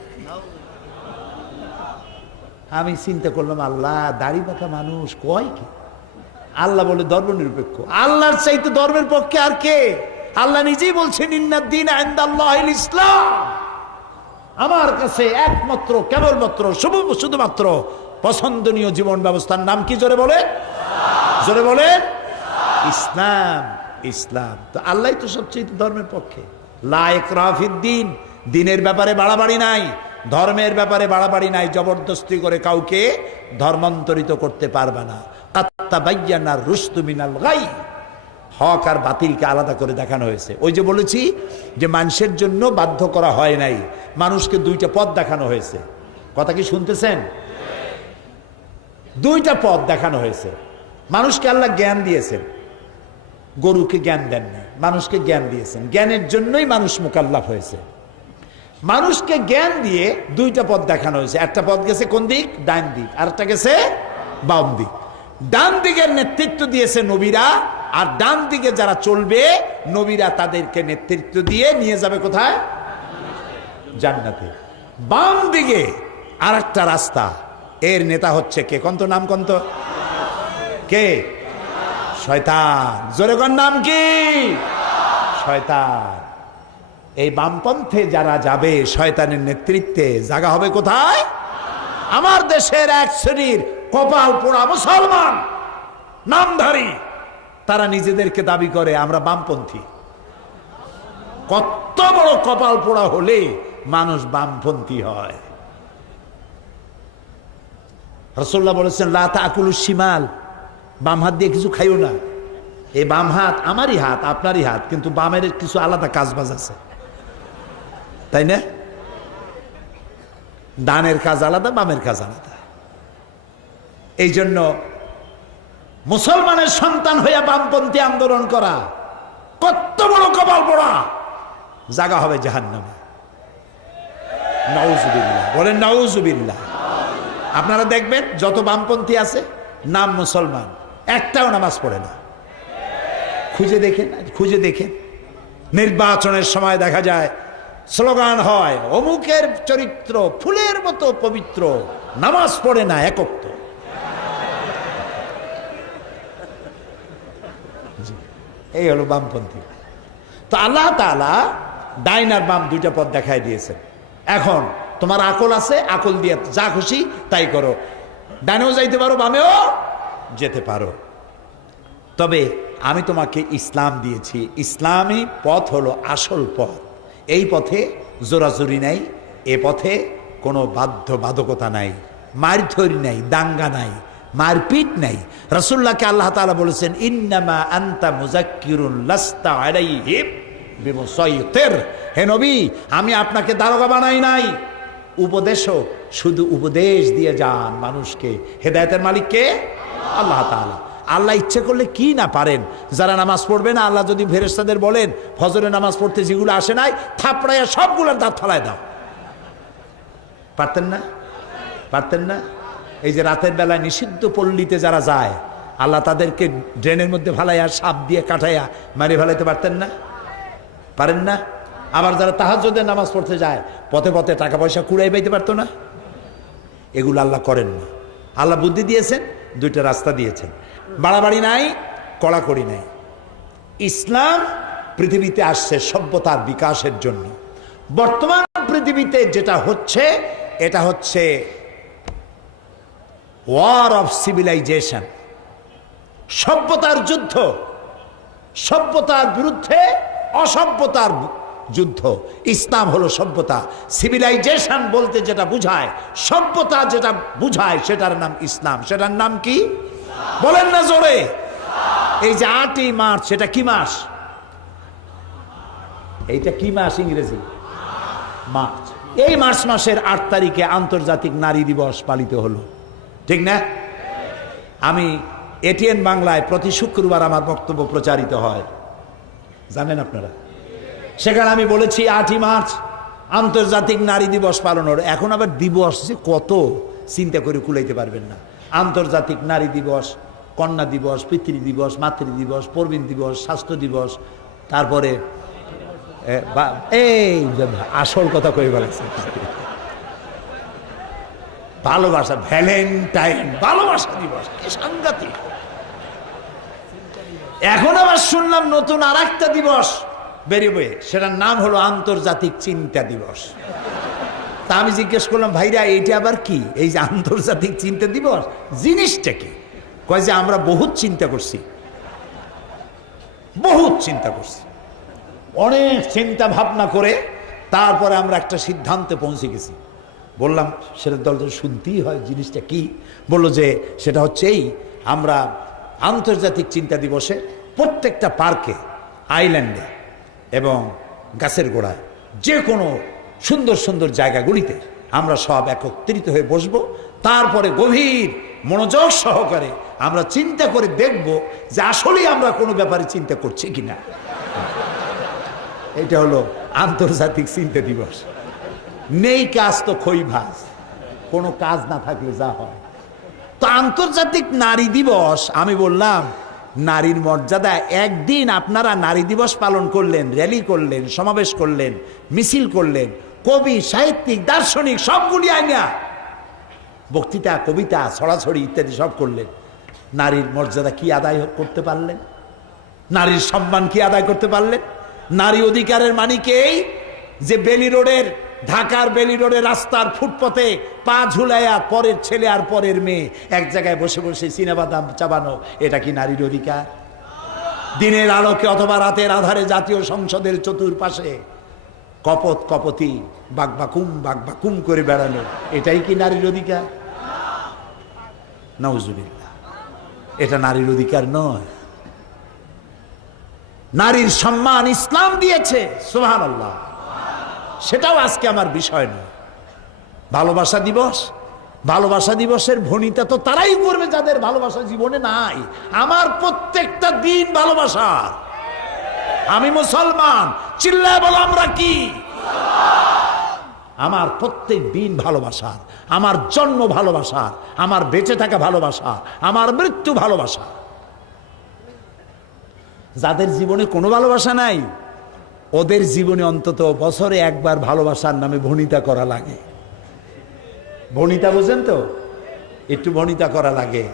আমি চিন্তা করলাম, আল্লাহ দাড়ি পাকা মানুষ কয় কি? আল্লাহ বলে ধর্মনিরপেক্ষ। আল্লাহর চাইতে ধর্মের পক্ষে আর কে? আল্লাহ নিজেই বলছেন, ইন্নাদ-দীন ইনদাল্লাহিল ইসলাম। আমার কাছে একমাত্র, কেবলমাত্র, শুধুমাত্র পছন্দনীয় জীবন ব্যবস্থার নাম কি? জোরে বলে, জোরে বলে, ইসলাম। ইসলাম তো আল্লাহ তো সবচেয়ে ধর্মের পক্ষে। লা ইকরাহা ফিদ্দিন। দিনের ব্যাপারে বাড়াবাড়ি নাই, ধর্মের ব্যাপারে বাড়াবাড়ি নাই। জবরদস্তি করে কাউকে ধর্মান্তরিত করতে পারবে না। কাদ তাবায়্যানা রুশদু মিনাল গাই। হক আর বাতিলকে আলাদা করে দেখানো হয়েছে। ওই যে বলেছি যে মানুষের জন্য বাধ্য করা হয় নাই, মানুষকে দুইটা পথ দেখানো হয়েছে। কথা কি শুনতেছেন? দুইটা পথ দেখানো হয়েছে। মানুষকে আল্লাহ জ্ঞান দিয়েছেন, গরুকে জ্ঞান দেননি, মানুষকে জ্ঞান দিয়েছেন। জ্ঞানের জন্যই মানুষ মুকাল্লাফ হয়েছে। মানুষকে জ্ঞান দিয়ে দুইটা পথ দেখানো হয়েছে। একটা পথ গেছে কোন দিক? ডান দিক। আর একটা গেছে বাম দিক। ডান দিকের নেতৃত্ব দিয়েছে নবীরা, আর ডান দিকে যারা চলবে নবীরা তাদেরকে নেতৃত্ব দিয়ে নিয়ে যাবে কোথায়? জান্নাতে। বাম দিকে আর একটা রাস্তা, এর নেতা হচ্ছে কে? কন্ত নাম কন্ত কে? শয়তান। জোরে কোন নাম কি? শয়তান। এই বামপন্থে যারা যাবে শয়তানের নেতৃত্বে, জায়গা হবে কোথায়? আমার দেশের এক শ্রেণীর কপাল পোড়া মুসলমান নামধারী, তারা নিজেদেরকে দাবি করে আমরা বামপন্থী। কত বড় কপাল পোড়া হলে মানুষ বামপন্থী হয়? রাসূলুল্লাহ বলেছেন, লা তাকুলুশ শিমাল। বাম হাত দিয়ে কিছু খাইও না। এই বাম হাত আমারই হাত, আপনারই হাত, কিন্তু বামের কিছু আলাদা কাজবাজ আছে, তাই না? ডানের কাজ আলাদা, বামের কাজ আলাদা। এই জন্য মুসলমানের সন্তান হইয়া বামপন্থী আন্দোলন করা কত বড় কপাল পোড়া, জায়গা হবে জাহান্নামে। নাউজুবিল্লাহ, বলেন নাউজুবিল্লাহ। আপনারা দেখবেন যত বামপন্থী আছে, নাম মুসলমান, একটাও নামাজ পড়ে না। খুঁজে দেখেন, খুঁজে দেখেন। নির্বাচনের সময় দেখা যায় স্লোগান হয়, অমুকের চরিত্র ফুলের মতো পবিত্র, নামাজ পড়ে না একক। তো এই হলো বামপন্থী। তো আল্লাহ তাআলা ডাইন আর বাম দুইটা পথ দেখাই দিয়েছেন। এখন তোমার আকল আছে, আকল দিয়ে যা খুশি তাই করো। ডানেও যাইতে পারো, বামেও যেতে পারো। তবে আমি তোমাকে ইসলাম দিয়েছি। ইসলামী পথ হলো আসল পথ। এই পথে জোরাজুরি নাই, এ পথে কোনো বাধ্যবাধকতা নাই, মারধরি নাই, দাঙ্গা নাই, মারপিট নাই। রাসূলুল্লাহকে আল্লাহ তাআলা বলেছেন, ইন্নামা আনতা মুযাক্কিরুন লাস্তা আলাইহিম বিমুসাইতির। হে নবী, আমি আপনাকে দারোগা বানাই নাই, উপদেশক। শুধু উপদেশ দিয়ে যান মানুষকে। হেদায়েতের মালিক কে? আল্লাহ তাআলা। আল্লাহ ইচ্ছে করলে কি না পারেন। যারা নামাজ পড়বে না, আল্লাহ যদি ফেরেশতাদের বলেন ফজরে নামাজ পড়তে যেগুলো আসে নাই, থাপড়াইয়া সবগুলোর দাঁত ফালায় দাও, পারতেন না? পারতেন না? এই যে রাতের বেলায় নিষিদ্ধ পল্লীতে যারা যায়, আল্লাহ তাদেরকে ড্রেনের মধ্যে ফালাইয়া সাপ দিয়ে কাটাইয়া মারি ফেলাইতে পারতেন না? পারেন না? আবার যারা তাহাজ্জুদের নামাজ পড়তে যায় পথে পথে টাকা পয়সা কুড়াই পাইতে পারতো না? এগুলো আল্লাহ করেন না। আল্লাহ বুদ্ধি দিয়েছেন, দুইটা রাস্তা দিয়েছেন, বাড়াবাড়ি নাই, কড়াকড়ি নাই। ইসলাম পৃথিবীতে আসছে সভ্যতার বিকাশের জন্য। বর্তমান পৃথিবীতে যেটা হচ্ছে এটা হচ্ছে ওয়ার অফ সিভিলাইজেশন, সভ্যতার যুদ্ধ, সভ্যতার বিরুদ্ধে অসভ্যতার যুদ্ধ। ইসলাম হলো সভ্যতা। সিভিলাইজেশন বলতে যেটা বুঝায়, সভ্যতা যেটা বুঝায়, সেটার নাম ইসলাম। সেটার নাম কি বলেন না জোরে? এই যে 8ই মার্চ, এটা কি মাস? এইটা কি মাস ইংরেজি? মার্চ। এই মার্চ মাসের 8 তারিখে আন্তর্জাতিক নারী দিবস পালিত হলো, ঠিক না? আমি এটিএন বাংলায় প্রতি শুক্রবার আমার বক্তব্য প্রচারিত হয়, জানেন আপনারা। সেখানে আমি বলেছি 8ই মার্চ আন্তর্জাতিক নারী দিবস পালন হলো। এখন আবার দিবস যে কত চিন্তা করে কুলাইতে পারবেন না। আন্তর্জাতিক নারী দিবস, কন্যা দিবস, পিতৃ দিবস, মাতৃ দিবস, প্রবীণ দিবস, স্বাস্থ্য দিবস, তারপরে এই আসল কথা কই বলেছে, ভালোবাসা, ভ্যালেন্টাইন, ভালোবাসা দিবস, কি সাংঘাতিক। এখন আবার শুনলাম নতুন আর একটা দিবস বেরিয়ে, সেটার নাম হলো আন্তর্জাতিক চিন্তা দিবস। তা আমি জিজ্ঞেস করলাম, ভাইরা এইটা আবার কি? এই যে আন্তর্জাতিক চিন্তা দিবস জিনিসটা কি? কয় যে আমরা বহুত চিন্তা করছি, বহুত চিন্তা করছি, অনেক চিন্তা ভাবনা করে তারপরে আমরা একটা সিদ্ধান্তে পৌঁছে গেছি। বললাম সেটা দল শুনতেই হয়, জিনিসটা কি? বললো যে সেটা হচ্ছে এই, আমরা আন্তর্জাতিক চিন্তা দিবসে প্রত্যেকটা পার্কে, আইল্যান্ডে এবং গাছের গোড়ায়, যে কোনো সুন্দর সুন্দর জায়গাগুলিতে আমরা সব একত্রিত হয়ে বসবো। তারপরে গভীর মনোযোগ সহকারে আমরা চিন্তা করে দেখব যে আসলেই আমরা কোনো ব্যাপারে চিন্তা করছি কিনা। এটা হলো আন্তর্জাতিক চিন্তা দিবস। নেই কাজ তো খই ভাজ, কোনো কাজ না থাকলে যা হয়। তো আন্তর্জাতিক নারী দিবস, আমি বললাম নারীর মর্যাদা, একদিন আপনারা নারী দিবস পালন করলেন, র্যালি করলেন, সমাবেশ করলেন, মিছিল করলেন, কবি, সাহিত্যিক, দার্শনিক সবগুলি আইনা বক্তৃতা, কবিতা, ছড়াছড়ি ইত্যাদি সব করলেন। নারীর মর্যাদা কি আদায় করতে পারলেন? নারীর সম্মান কি আদায় করতে পারলেন? নারী অধিকারের মানিকেই যে বেলি রোডের, ঢাকার বেলি রোডের রাস্তার ফুটপথে পা ঝুলাইয়া পরের ছেলে আর পরের মেয়ে এক জায়গায় বসে বসে চিনাবাদাম চাবানো, এটা কি নারীর অধিকার? দিনের আলোকে অথবা রাতের আধারে জাতীয় সংসদের চতুর্পাশে কপত কপতি বাকবাকুম করে বেড়ানো, এটাই কি নারীর অধিকার? নাউজুবিল্লাহ, এটা নারীর অধিকার নয়। নারীর সম্মান ইসলাম দিয়েছে, সুবহানাল্লাহ। সেটাও আজকে আমার বিষয় নয়। ভালোবাসা দিবস, ভালোবাসা দিবসের ভণিতা তো তারাই করবে যাদের ভালোবাসা জীবনে নাই। আমার প্রত্যেকটা দিন ভালোবাসার। আমি মুসলমান, চিল্লায় বলো আমরা কি? আমার প্রত্যেক দিন ভালোবাসার, আমার জন্ম ভালোবাসার, আমার বেঁচে থাকা ভালোবাসা, আমার মৃত্যু ভালোবাসা। যাদের জীবনে কোনো ভালোবাসা নাই, ওদের জীবনে অন্তত বছরে একবার ভালোবাসার নামে ভণিতা করা লাগে। ভণিতা বোঝেন তো? একটু ভণিতা করা লাগে।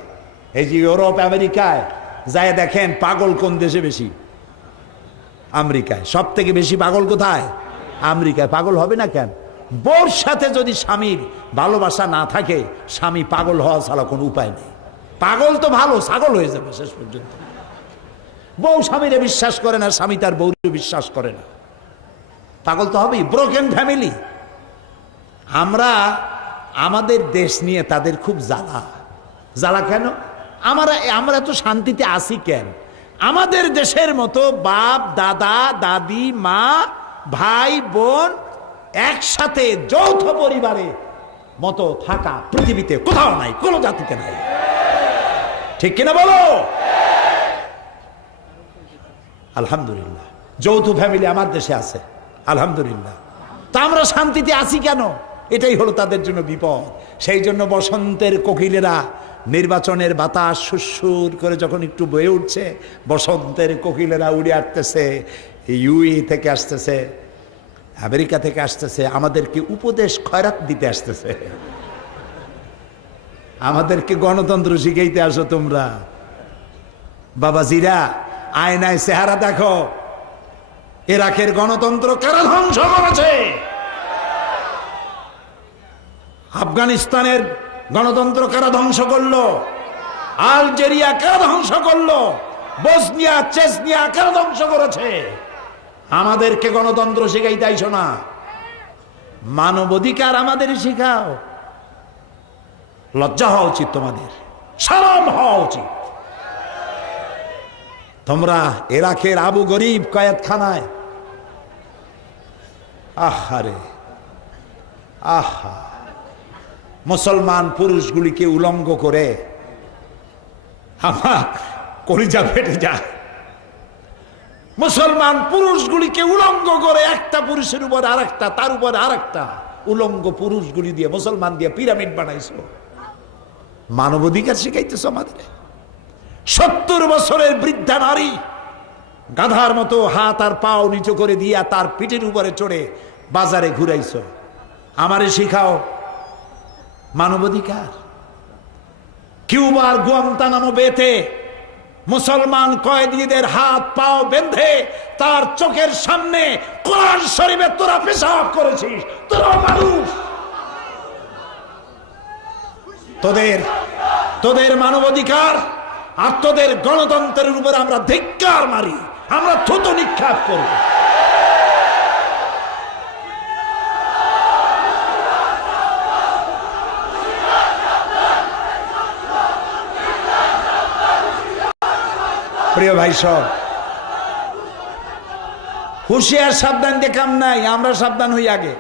এই যে ইউরোপ, আমেরিকায় যায় দেখেন পাগল কোন দেশে বেশি? আমেরিকায়। সব থেকে বেশি পাগল কোথায়? আমেরিকায়। পাগল হবে না কেন? বউর সাথে যদি স্বামীর ভালোবাসা না থাকে, স্বামী পাগল হওয়া ছাড়া কোনো উপায় নেই। পাগল তো ভালো, ছাগল হয়ে যাবে শেষ পর্যন্ত। বউ স্বামীরে বিশ্বাস করে না, স্বামী তার বউরে বিশ্বাস করে না, পাগল তো হবেই। Broken family. আমরা আমাদের দেশ নিয়ে তাদের খুব জ্বালা। জ্বালা কেন? আমরা তো শান্তিতে আছি কেন? আমাদের দেশের মতো বাপ, দাদা, দাদি, মা, ভাই, বোন একসাথে যৌথ পরিবারে মতো থাকা পৃথিবীতে কোথাও নাই, কোনো জাতিতে নাই। ঠিক কিনা বলো? আলহামদুলিল্লাহ, যৌথ ফ্যামিলি আমার দেশে আছে, আলহামদুলিল্লাহ। তা আমরা শান্তিতে আছি কেন? এটাই হলো তাদের জন্য বিপদ। সেই জন্য বসন্তের কোকিলেরা, নির্বাচনের বাতাস সুরসুর করে যখন একটু বয়ে উঠছে, বসন্তের কোকিলেরা উড়ে আসতেছে, ইউএ থেকে আসতেছে, আমেরিকা থেকে আসতেছে, আমাদেরকে উপদেশ খয়রাত দিতে আসতেছে। আমাদেরকে গণতন্ত্র শিখাইতে আসো তোমরা। বাবাজিরা, আয়নায় চেহারা দেখো, ইরাকের গণতন্ত্র কারা ধ্বংস করেছে? আফগানিস্তানের গণতন্ত্র কারা ধ্বংস করলো? আলজেরিয়া কারা ধ্বংস করলো? বসনিয়া চেচনিয়া কারা ধ্বংস করেছে? আমাদেরকে গণতন্ত্র শিখাইতে আইসো না, মানবাধিকার আমাদের শিখাও। লজ্জা হওয়া উচিত, তোমাদের শরম হওয়া উচিত। তোমরা ইরাকের আবু গরিব কয়েদখানায়, আহারে আহা, মুসলমান পুরুষগুলিকে উলঙ্গ করে আমার কলিজা ফেটে যায়। মুসলমান পুরুষগুলিকে উলঙ্গ করে, একটা পুরুষের উপর আরেকটা, তার উপর আরেকটা, উলঙ্গ পুরুষগুলি দিয়ে, মুসলমান দিয়ে পিরামিড বানাইছো। মানবাধিকার শিখাইতেছ আমাদের? 70 বছরের বৃদ্ধা নারী গাধার মতো হাত আর পাও নিচু করে দিয়া তার পিঠের উপরে চড়ে বাজারে ঘুরাইছো। আমারে শিখাও মানবাধিকার। কিউবার গুয়ান্তানামো বেতে মুসলমান কয়েদিদের হাত পাও বেঁধে তার চোখের সামনে কোরআন শরীফে তোরা পেশাব করেছিস। তোরা মানুষ, তোদের মানবাধিকার আর তোদের গণতন্ত্রের উপর আমরা ধিক্কার মারি, আমরা থুতু নিক্ষেপ করি। প্রিয় ভাই সব, হুঁশিয়ার সাবধান দেখাম নাই, আমরা সাবধান হই আগে,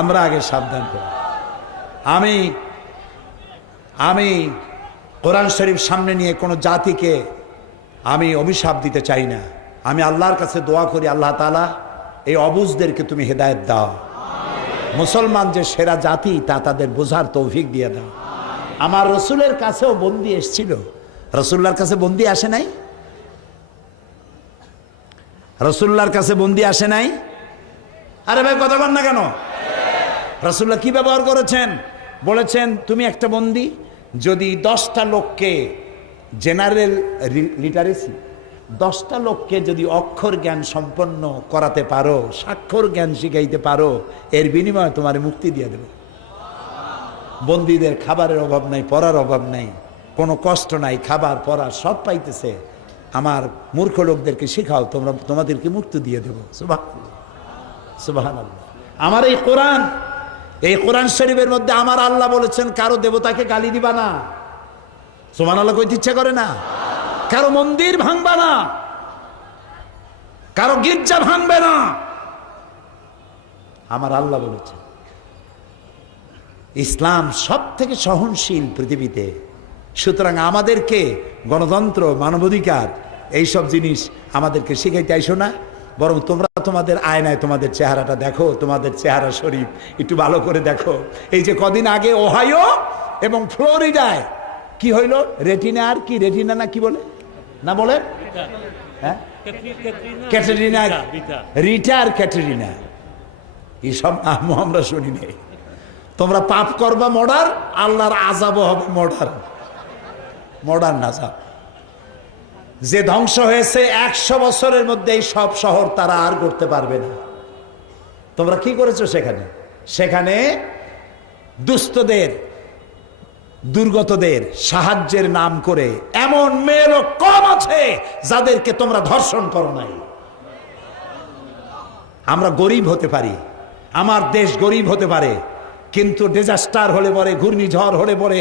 আমরা আগে সাবধান করি। আমি কোরআন শরীফ সামনে নিয়ে কোনো জাতিকে আমি অভিশাপ দিতে চাই না। আমি আল্লাহর কাছে দোয়া করি, আল্লাহ তাআলা এই অবুঝদেরকে তুমি হেদায়েত দাও। মুসলমান যে সেরা জাতি তা তাদের বোঝার তৌফিক দিয়ে দাও। আমার রসুলের কাছেও বন্দি এসেছিল, রসুল্লাহর কাছে বন্দি আসে নাই? রসুল্লাহর কাছে বন্দি আসে নাই? আরে ভাই কথা বল না কেন? রসুল্লাহ কি ব্যবহার করেছেন? বলেছেন তুমি একটা বন্দি যদি 10টা লোককে জেনারেল লিটারেসি, 10টা লোককে যদি অক্ষর জ্ঞান সম্পন্ন করাতে পারো, স্বাক্ষর জ্ঞান শিখাইতে পারো, এর বিনিময়ে তোমার মুক্তি দিয়ে দেব। বন্দীদের খাবারের অভাব নাই, পড়ার অভাব নাই, কোনো কষ্ট নাই, খাবার পড়া সব পাইতেছে। আমার মূর্খ লোকদেরকে শিখাও, তোমাদেরকে মুক্তি দিয়ে দেবো। সুবহানাল্লাহ। আমার এই কোরআন শরীফের মধ্যে আমার আল্লাহ বলেছেন কারো দেবতাকে গালি দিবা না। সুবহানাল্লাহ কইতে ইচ্ছা করে না? কারো মন্দির ভাঙবা না, কারো গির্জা ভাঙবে না, আমার আল্লাহ বলেছেন। ইসলাম সব থেকে সহনশীল পৃথিবীতে। সুতরাং আমাদেরকে গণতন্ত্র, মানবাধিকার এইসব জিনিস আমাদেরকে শিখাইতে আইসো না, বরং তোমরা তোমাদের আয়নায় তোমাদের চেহারাটা দেখো, তোমাদের চেহারা শরীফ একটু ভালো করে দেখো। এই যে কদিন আগে ওহাইও এবং ফ্লোরিডায় কি হইল, রেটিনা না কি বলে না বলে, হ্যাঁ ক্যাটরিনা, রিটা আর ক্যাটরিনা, এইসব নামও আমরা শুনি নাই। তোমরা পাপ করবা মর্ডার, আল্লাহর আযাবও হবে মর্ডার আযাব। যে ধ্বংস হয়েছে 100 বছরের মধ্যে এই সব শহর তারা আর করতে পারবে না। তোমরা কি করেছো সেখানে দুস্থদের, দুর্গতদের সাহায্যের নাম করে এমন মেয়ে লোক কম আছে যাদেরকে তোমরা ধর্ষণ করো নাই। আমরা গরিব হতে পারি, আমার দেশ গরিব হতে পারে, কিন্তু ডিজাস্টার হলে পরে, ঘূর্ণিঝড় হলে পরে,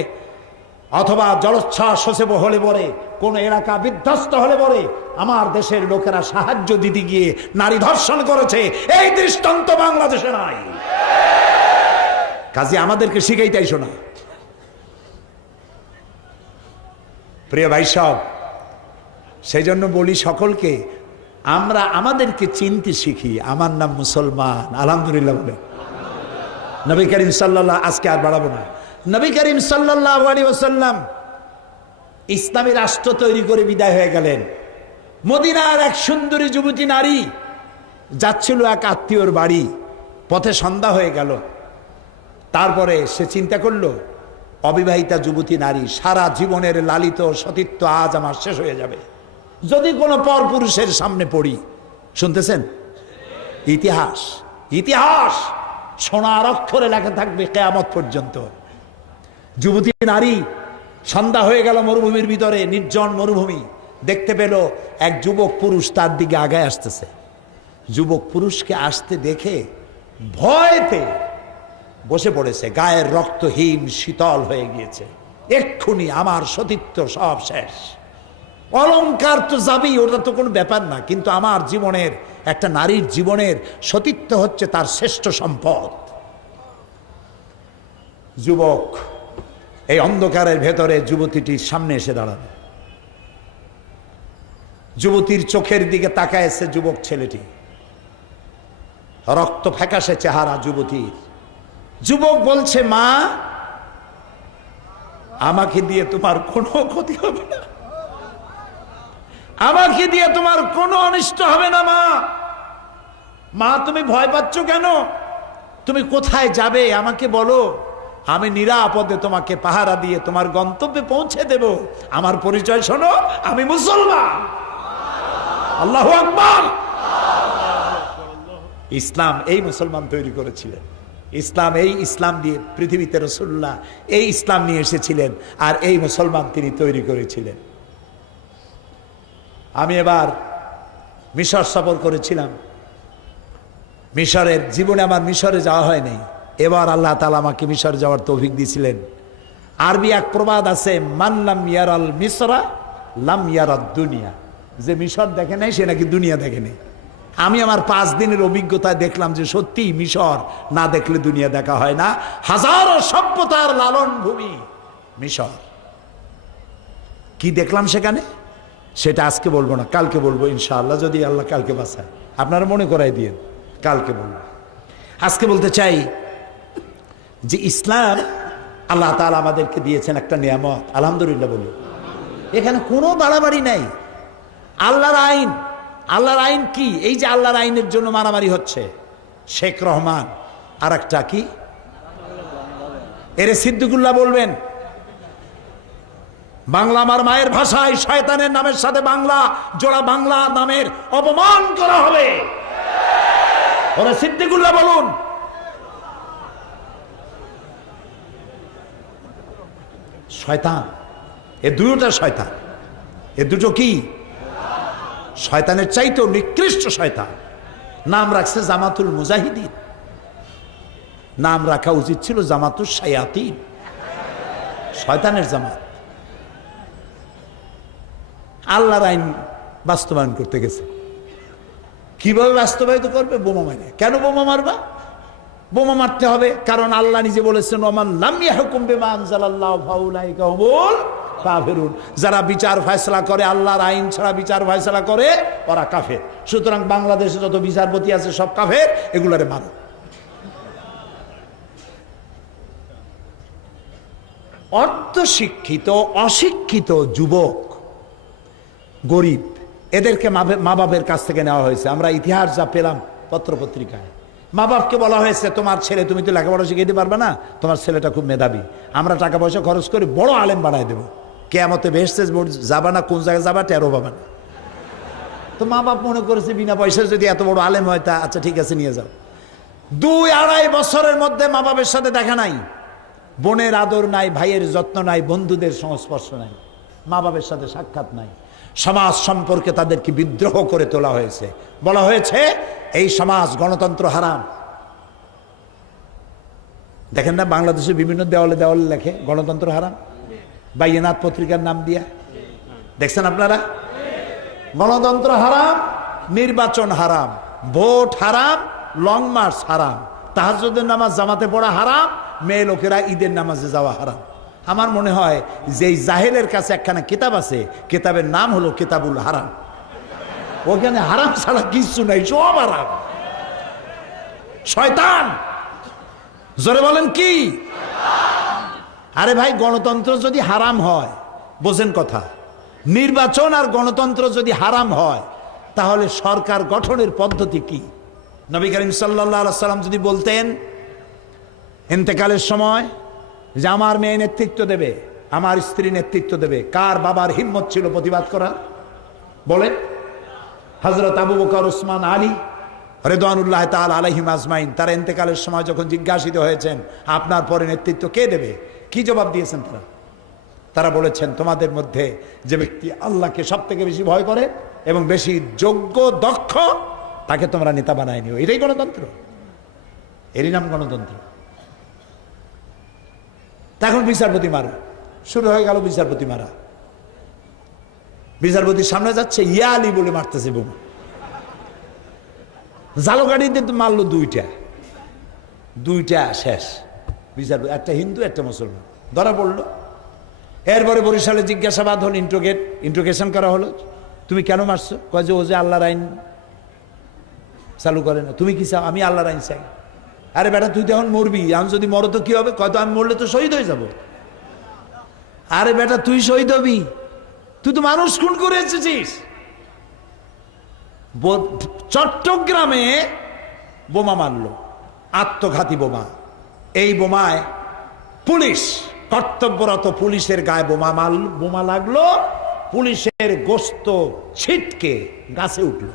অথবা জলোচ্ছ্বাস হলে পরে, কোন এলাকা বিধ্বস্ত হলে পরে আমার দেশের লোকেরা সাহায্য দিতে গিয়ে নারী ধর্ষণ করেছে, এই দৃষ্টান্ত বাংলাদেশে নাই। কাজে আমাদেরকে শিখাইতে আইসো না। প্রিয় ভাই সব, সেই জন্য বলি সকলকে, আমরা আমাদেরকে চিনতে শিখি। আমার নাম মুসলমান, আলহামদুলিল্লাহ বলে। নবী করিম সাল্লাল্লাহু, আজকে আর বাড়াবো না, নবী করিম সাল্লাল্লাহু আলাইহি ওয়াসাল্লাম ইসলামী রাষ্ট্র তৈরি করে বিদায় হয়ে গেলেন। মদিনার এক সুন্দরী যুবতী নারী যাচ্ছিল এক আত্মীয়র বাড়ি, পথে সন্ধ্যা হয়ে গেল। তারপরে সে চিন্তা করলো, অবিবাহিতা যুবতী নারী, সারা জীবনের লালিত সতীত্ব আজ আমার শেষ হয়ে যাবে যদি কোনো পরপুরুষের সামনে পড়ি। শুনতেছেন? ইতিহাস, ইতিহাস সোনার অক্ষরে লেখা থাকবে কিয়ামত পর্যন্ত। যুবতী নারী, সন্ধ্যা হয়ে গেল মরুভূমির ভিতরে, নির্জন মরুভূমি। দেখতে পেল এক যুবক পুরুষ তার দিকে আগায় আসতেছে। যুবক পুরুষকে আসতে দেখে ভয়তে বসে পড়েছে, গায়ের রক্ত হিম শীতল হয়ে গিয়েছে। এক্ষুনি আমার সতীত্ব সব শেষ। অলংকার তো যাবেই, ওটা তো কোনো ব্যাপার না, কিন্তু আমার জীবনের, একটা নারীর জীবনের সতীত্ব হচ্ছে তার শ্রেষ্ঠ সম্পদ। যুবক এই অন্ধকারের ভেতরে যুবতীটির সামনে এসে দাঁড়ালো। যুবতীর চোখের দিকে তাকায়ছে যুবক ছেলেটি, রক্ত ফ্যাকাশে চেহারা যুবতীর। যুবক বলছে, মা, আমাকে দিয়ে তোমার কোনো ক্ষতি হবে না, আমাকে দিয়ে তোমার কোনো অনিষ্ট হবে না। মা, মা তুমি ভয় পাচ্ছ কেন? তুমি কোথায় যাবে আমাকে বলো, আমি নিরাপদে তোমাকে পাহারা দিয়ে তোমার গন্তব্যে পৌঁছে দেব। আমার পরিচয় শোনো, আমি মুসলমান। আল্লাহু আকবার। ইসলাম এই মুসলমান তৈরি করেছিলেন। ইসলাম, এই ইসলাম দিয়ে পৃথিবীতে রাসূলুল্লাহ এই ইসলাম নিয়ে এসেছিলেন, আর এই মুসলমান তিনি তৈরি করেছিলেন। আমি এবার মিশর সফর করেছিলাম। মিশরের জীবনে আমার মিশরে যাওয়া হয়নি। এবার আল্লাহ তাআলা আমাকে মিশর যাওয়ার তৌফিক দিয়েছিলেন। আরবি এক প্রবাদ আছে, মান লাম ইয়ারাল মিসরা লাম ইয়ারাদ দুনিয়া। যে মিশর দেখে নাই সে নাকি দুনিয়া দেখে নাই। আমি আমার 5 দিনের অভিজ্ঞতায় দেখলাম যে সত্যি মিশর না দেখলে দুনিয়া দেখা হয় না। হাজারো সভ্যতার লালন ভূমি মিশর। কি দেখলাম সেখানে সেটা আজকে বলবো না, কালকে বলবো ইনশাআল্লাহ, যদি আল্লাহ কালকে বাঁচায়। আপনারা মনে করাই দিয়েন, কালকে বলবো। আজকে বলতে চাই যে ইসলাম আল্লাহ তাআলা আমাদেরকে দিয়েছেন একটা নিয়ামত, আলহামদুলিল্লাহ বলি। এখানে কোনো বাড়াবাড়ি নাই। আল্লাহর আইন, আল্লাহর আইন কি? এই যে আল্লাহর আইনের জন্য মারামারি হচ্ছে, শেখ রহমান আর একটা কি, এরে সিদ্দিকুল্লাহ বলবেন, বাংলা আমার মায়ের ভাষায় শয়তানের নামের সাথে বাংলা জোড়া বাংলা নামের অপমান করা হবে। ওরা সিদ্দিকুল্লাহ বলুন। শয়তান, এ দুটোটা শয়তান। এ দুটো কি? শয়তানের চাইতেও নিকৃষ্ট শয়তান। নাম রাখছে জামাতুল মুজাহিদিন, নাম রাখা উচিত ছিল জামাতুল শায়াতিন, শয়তানের জামাত। আল্লাহর আইন বাস্তবায়ন করতে গেছে। কিভাবে বাস্তবায়িত করবে? বোমা মারে। কেন বোমা মারবা? বোমা মারতে হবে কারণ আল্লাহ নিজে বলেছেন, ওমান লাম ইয়াহকুম বিমা আনজালাল্লাহু ফাউলাইকা হুমুল কাফিরুন। যারা বিচার ফয়সালা করে, আল্লাহর আইন ছাড়া বিচার ফয়সালা করে, ওরা কাফের। সুতরাং বাংলাদেশে যত বিচারপতি আছে সব কাফের, এগুলারে মারো। অর্ধশিক্ষিত অশিক্ষিত যুবক, গরিব, এদেরকে মা বাবের কাছ থেকে নেওয়া হয়েছে। আমরা ইতিহাস যা পেলাম পত্রপত্রিকায়, মা বাপকে বলা হয়েছে, তোমার ছেলে, তুমি তো লেখাপড়া শিখাইতে পারবে না, তোমার ছেলেটা খুব মেধাবী, আমরা টাকা পয়সা খরচ করে বড় আলেম বানায় দেবো, কিয়ামতে বেহেশতে যাবা না, কোন জায়গায় যাবা টেরও পাবা না। তো মা বাপ মনে করেছে বিনা পয়সায় যদি এত বড় আলেম হয়, তা আচ্ছা ঠিক আছে নিয়ে যাও। 2-2.5 বছরের মধ্যে মা বাপের সাথে দেখা নাই, বোনের আদর নাই, ভাইয়ের যত্ন নাই, বন্ধুদের সংস্পর্শ নাই, মা বাপের সাথে সাক্ষাৎ নাই। সমাজ সম্পর্কে তাদেরকে বিদ্রোহ করে তোলা হয়েছে। বলা হয়েছে এই সমাজ, গণতন্ত্র হারাম। দেখেন না বাংলাদেশের বিভিন্ন দেওয়ালে দেওয়ালে লেখে গণতন্ত্র হারাম, বাইনাত পত্রিকার নাম দিয়া। দেখছেন আপনারা? গণতন্ত্র হারাম, নির্বাচন হারাম, ভোট হারাম, লং মার্চ হারাম, তাহাজ্জুদের নামাজ জামাতে পড়া হারাম, মেয়ে লোকেরা ঈদের নামাজে যাওয়া হারাম। আমার মনে হয় যে জাহেলের কাছে একখানা কিতাব আছে, কিতাবের নাম হলো কিতাবুল হারাম। ওখানে হারাম ছাড়া কিছু নাই, সব হারাম। শয়তান, জোরে বলেন কি? আরে ভাই, গণতন্ত্র যদি হারাম হয়, বোঝেন কথা, নির্বাচন আর গণতন্ত্র যদি হারাম হয় তাহলে সরকার গঠনের পদ্ধতি কি? নবী করিম সাল্লাল্লাহু আলাইহি সাল্লাম যদি বলতেন ইন্তেকালের সময় যে আমার মেয়ে নেতৃত্ব দেবে, আমার স্ত্রী নেতৃত্ব দেবে, কার বাবার হিম্মত ছিল প্রতিবাদ করার? বলেন। হযরত আবু বকর, ওসমান, আলী রিদওয়ানুল্লাহ তাআলা আলাইহিম আজমাইন তারা ইন্তেকালের সময় যখন জিজ্ঞাসিত হয়েছেন আপনার পরে নেতৃত্ব কে দেবে, কি জবাব দিয়েছেন তারা? তারা বলেছেন তোমাদের মধ্যে যে ব্যক্তি আল্লাহকে সব থেকে বেশি ভয় করে এবং বেশি যোগ্য দক্ষ তাকে তোমরা নেতা বানায় নিও। এটাই গণতন্ত্র, এরই নাম গণতন্ত্র। এখন বিচারপতি মারো, শুরু হয়ে গেল বিচারপতি মারা। বিচারপতির সামনে যাচ্ছে, ইয়া আলী বলে মারতেছে বোমা। জালো গাড়িতে তো মারলো দুইটা শেষ। বিচারপতি একটা হিন্দু একটা মুসলমান ধরা পড়লো। এরপরে বরিশালে জিজ্ঞাসাবাদ হল, ইন্ট্রোগেশন করা হলো, তুমি কেন মারছো? কয় যে ও যে আল্লাহর আইন চালু করে না। তুমি কি চাও? আমি আল্লাহর আইন চাই। আরে বেটা তুই তো এখন মরবি, আমি যদি মরো তো কি হবে? কয়তো আমি মরলে তো শহীদ হয়ে যাব। আরে বেটা তুই শহীদ হবি, তুই তো মানুষ খুন করে এসেছিস। চট্টগ্রামে বোমা মারলো, আত্মঘাতী বোমা। এই বোমায় পুলিশ, কর্তব্যরত পুলিশের গায়ে বোমা লাগলো, পুলিশের গোস্ত ছিটকে গাছে উঠল,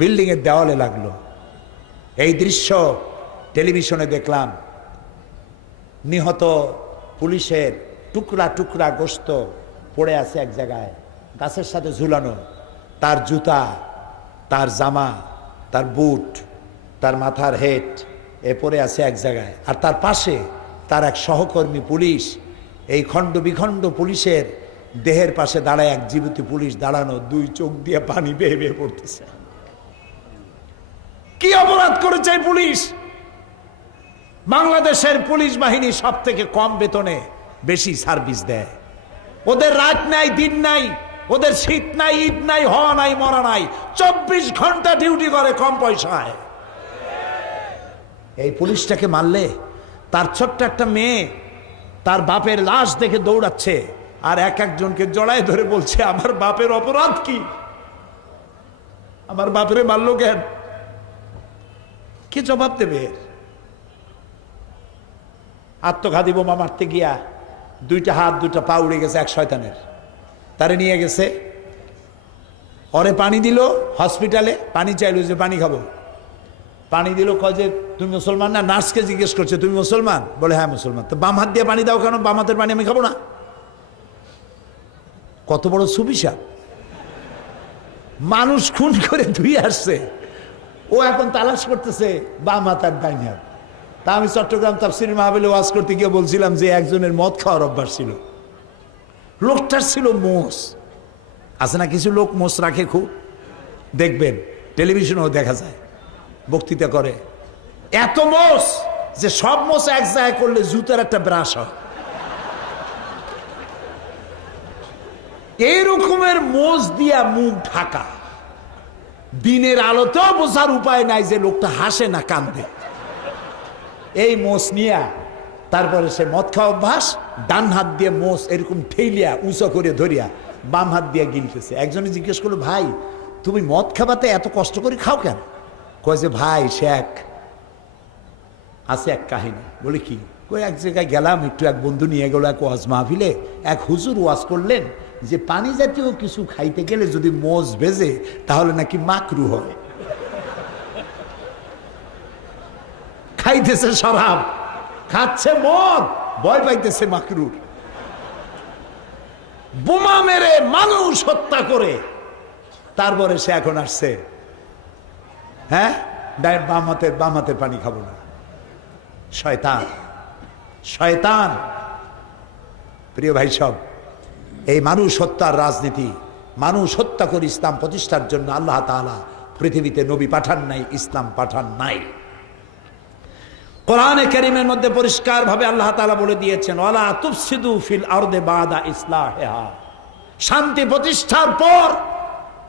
বিল্ডিং এর দেওয়ালে লাগলো। এই দৃশ্য টেলিভিশনে দেখলাম। নিহত পুলিশের টুকরা টুকরা গোস্ত পড়ে আছে এক জায়গায়, গাছের সাথে ঝুলানো। তার জুতা, তার জামা, তার বুট, তার মাথার হেড এ পড়ে আছে এক জায়গায়। আর তার পাশে তার এক সহকর্মী পুলিশ, এই খণ্ড বিখণ্ড পুলিশের দেহের পাশে দাঁড়ায় এক জীবিত পুলিশ দাঁড়ানো, দুই চোখ দিয়ে পানি বেয়ে বেয়ে পড়তেছে। কি অপরাধ করেছে এই পুলিশ? বাংলাদেশের পুলিশ বাহিনী সব থেকে কম বেতনে বেশি সার্ভিস দেয়। ওদের রাত নাই, দিন নাই, ওদের শীত নাই, ঈদ নাই, হওয়া নাই, মরা নাই, 24 ঘন্টা ডিউটি করে কম পয়সায়। এই পুলিশটাকে মারলে তার ছোট্ট একটা মেয়ে তার বাপের লাশ দেখে দৌড়াচ্ছে, আর একজনকে জড়ায় ধরে বলছে আমার বাপের অপরাধ কি, আমার বাপরে মারলো কেন? কি জবাব দেবে? আত্মঘাতী বোমা মারতে গিয়া দুইটা হাত দুইটা পা উড়ে গেছে এক শয়তানের। তারে নিয়ে গেছে, ওরে পানি দিল হসপিটালে, পানি চাইলো যে পানি খাবো, পানি দিল। কয় যে তুমি মুসলমান না? নার্সকে জিজ্ঞেস করছে তুমি মুসলমান? বলে হ্যাঁ মুসলমান। তো বাম হাত দিয়ে পানি দাও কেন? বাম হাতের পানি আমি খাবো না। কত বড় সুবিশা! মানুষ খুন করে ধুয়ে আসছে, ও এখন তালাশ করতেছে বাম হাত আর ডাইন হাত। তা আমি চট্টগ্রাম তাফসীর মাহফিলে ওয়াজ করতে গিয়ে বলছিলাম যে একজনের মদ খাওয়ার অভ্যাস ছিল, লোকটার ছিল মোষ। আছে না কিছু লোক মোষ রাখে খুব, দেখবেন টেলিভিশনেও দেখা যায়, বক্তৃতা করে। এত মোষ যে সব মোষ এক জায়গায় করলে জুতার একটা ব্রাশ হয়। এই রকমের মোষ দিয়া মুখ ঢাকা, দিনের আলোতেও বোঝার উপায় নাই যে লোকটা হাসে না কান্দে। এই মোষ নিয়া তারপরে সে মদ খাওয়া অভ্যাস, ডান হাত দিয়ে মোষ এরকম ঠেলিয়া উঁচু করে ধরিয়া বাম হাত দিয়ে গিলতেছে। একজনে জিজ্ঞেস করলো ভাই তুমি মদ খাবাতে এত কষ্ট করে খাও কেন? কয় যে ভাই সে আছে এক কাহিনী। বলে কি? কই এক জায়গায় গেলাম, একটু এক বন্ধু নিয়ে গেল এক ওয়াজ মাহফিলে, এক হুজুর ওয়াজ করলেন যে পানি জাতীয় কিছু খাইতে গেলে যদি মোষ ভেজে তাহলে নাকি মাকরু হয়। খাইতেছে শরাব, খাচ্ছে মদ, ভয় পাইতেছে মাকরুর। বোমা মেরে মানুষ হত্যা করে তারপরে সে এখন আসছে হ্যাঁ বাম হাতের পানি খাবো না। শয়তান, শয়তান। প্রিয় ভাই সব, এই মানুষ হত্যার রাজনীতি, মানুষ হত্যা করে ইসলাম প্রতিষ্ঠার জন্য আল্লাহ তাআলা পৃথিবীতে নবী পাঠান নাই, ইসলাম পাঠান নাই। কোরআনে কারীমের মধ্যে পরিষ্কার ভাবে আল্লাহ তাআলা বলে দিয়েছেন ওয়ালা তুফসিদু ফিল আরদি বাদা ইসলাহিহা, শান্তি প্রতিষ্ঠার পর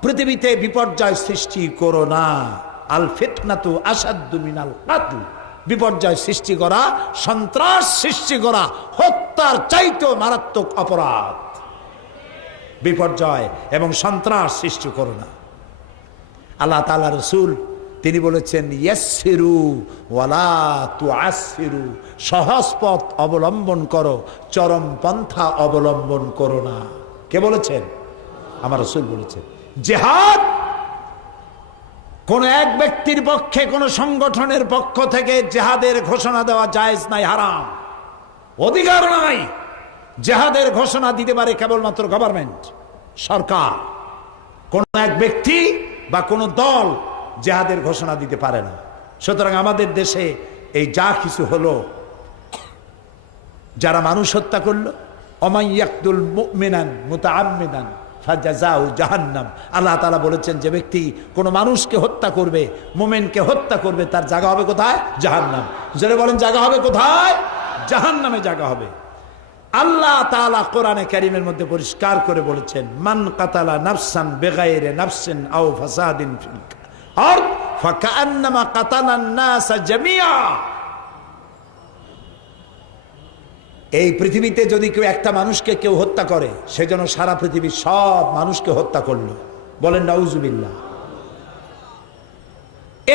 পৃথিবীতে বিপর্যয় সৃষ্টি করো না। আল ফিতনাতু আশাদ্দু মিনাল কাতল, বিপর্যয় সৃষ্টি করা, সন্ত্রাস সৃষ্টি করা হত্যার চাইতেও মারাত্মক অপরাধ। বিপর্যয় এবং সন্ত্রাস সৃষ্টি করো না। আল্লাহ তাআলা রাসূল তিনি বলেছেন ইয়াসসিরু ওয়ালা তুআসসিরু, সহজ পথ অবলম্বন করো, চরম পন্থা অবলম্বন করো না। কে বলেছেন? আমার রাসূল বলেছেন। জিহাদ কোন এক ব্যক্তির পক্ষে, কোন সংগঠনের পক্ষ থেকে জিহাদের ঘোষণা দেওয়া জায়েজ নাই, হারাম, অধিকার নাই। জিহাদের ঘোষণা দিতে পারে কেবলমাত্র গভর্নমেন্ট, সরকার। কোন এক ব্যক্তি বা কোন দল জিহাদের ঘোষণা দিতে পারে না। সুতরাং আমাদের দেশে এই যা কিছু হলো, যারা মানুষ হত্যা করলো, অমাইয়াকতুল মুমিনান মুতাআম্মিদান ফাজাযাউ জাহান্নাম, আল্লাহ তাআলা বলেছেন যে ব্যক্তি কোন মানুষকে হত্যা করবে, মুমিনকে হত্যা করবে, তার জায়গা হবে কোথায়? জাহান্নাম। যারা বলেন জায়গা হবে কোথায়? জাহান্নামে জায়গা হবে। আল্লাহ তাআলা কোরআনে কারীমের মধ্যে পরিষ্কার করে বলেছেন, মান কাতালা নাফসান বিগাইরি নাফসিন আও ফাসাদিন ফিল আরদ ফাকান্নামা কাতালান নাস জামিআ। এই পৃথিবীতে যদি কেউ একটা মানুষকে কেউ হত্যা করে, সেজন্য সারা পৃথিবীর সব মানুষকে হত্যা করলো। বলেন নাউজুবিল্লাহ।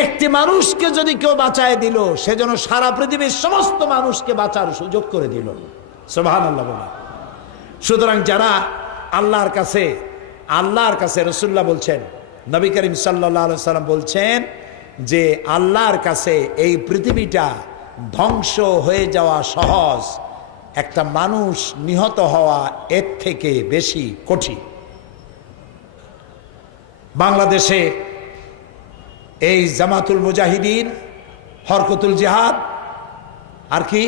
একটি মানুষকে যদি কেউ বাঁচায় দিল, সেজন্য সারা পৃথিবীর সমস্ত মানুষকে বাঁচার সুযোগ করে দিল। সুবহানাল্লাহ বলেন। সুতরাং যারা আল্লাহর কাছে রাসূলুল্লাহ বলছেন, নবী করিম সাল্লাল্লাহু আলাইহি সাল্লাম বলছেন যে আল্লাহর কাছে এই পৃথিবীটা ধ্বংস হয়ে যাওয়া সহজ, একটা মানুষ নিহত হওয়া এর থেকে বেশি কঠিন। বাংলাদেশে এই জামাতুল মুজাহিদিন, হরকতুল জিহাদ, আর কি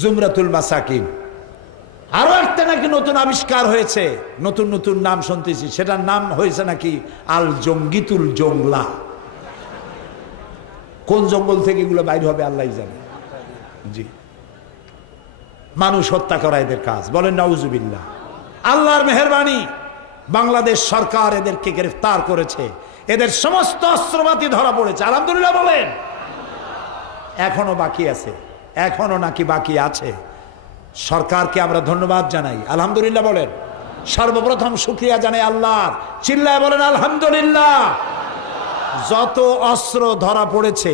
জুমরাতুল মাসাকিন, আরো একটা নাকি নতুন আবিষ্কার হয়েছে, নতুন নতুন নাম শুনতেছি, সেটার নাম হয়েছে নাকি আল জঙ্গিতুল জংলা। কোন জঙ্গল থেকে এগুলো বাইর হবে আল্লাহই জানে। জি, মানুষ হত্যা করা এদের কাজ। বলেন নাউজুবিল্লাহ। আল্লাহর মেহেরবানি, বাংলাদেশ সরকার এদেরকে গ্রেফতার করেছে, এদের সমস্ত অস্ত্রপাতি ধরা পড়েছে। আলহামদুলিল্লাহ বলেন। এখনো বাকি আছে, এখনো নাকি বাকি আছে। সরকারকে আমরা ধন্যবাদ জানাই, আলহামদুলিল্লাহ বলেন। সর্বপ্রথম শুকরিয়া জানাই আল্লাহর, চিল্লায় বলেন আলহামদুলিল্লাহ। যত অস্ত্র ধরা পড়েছে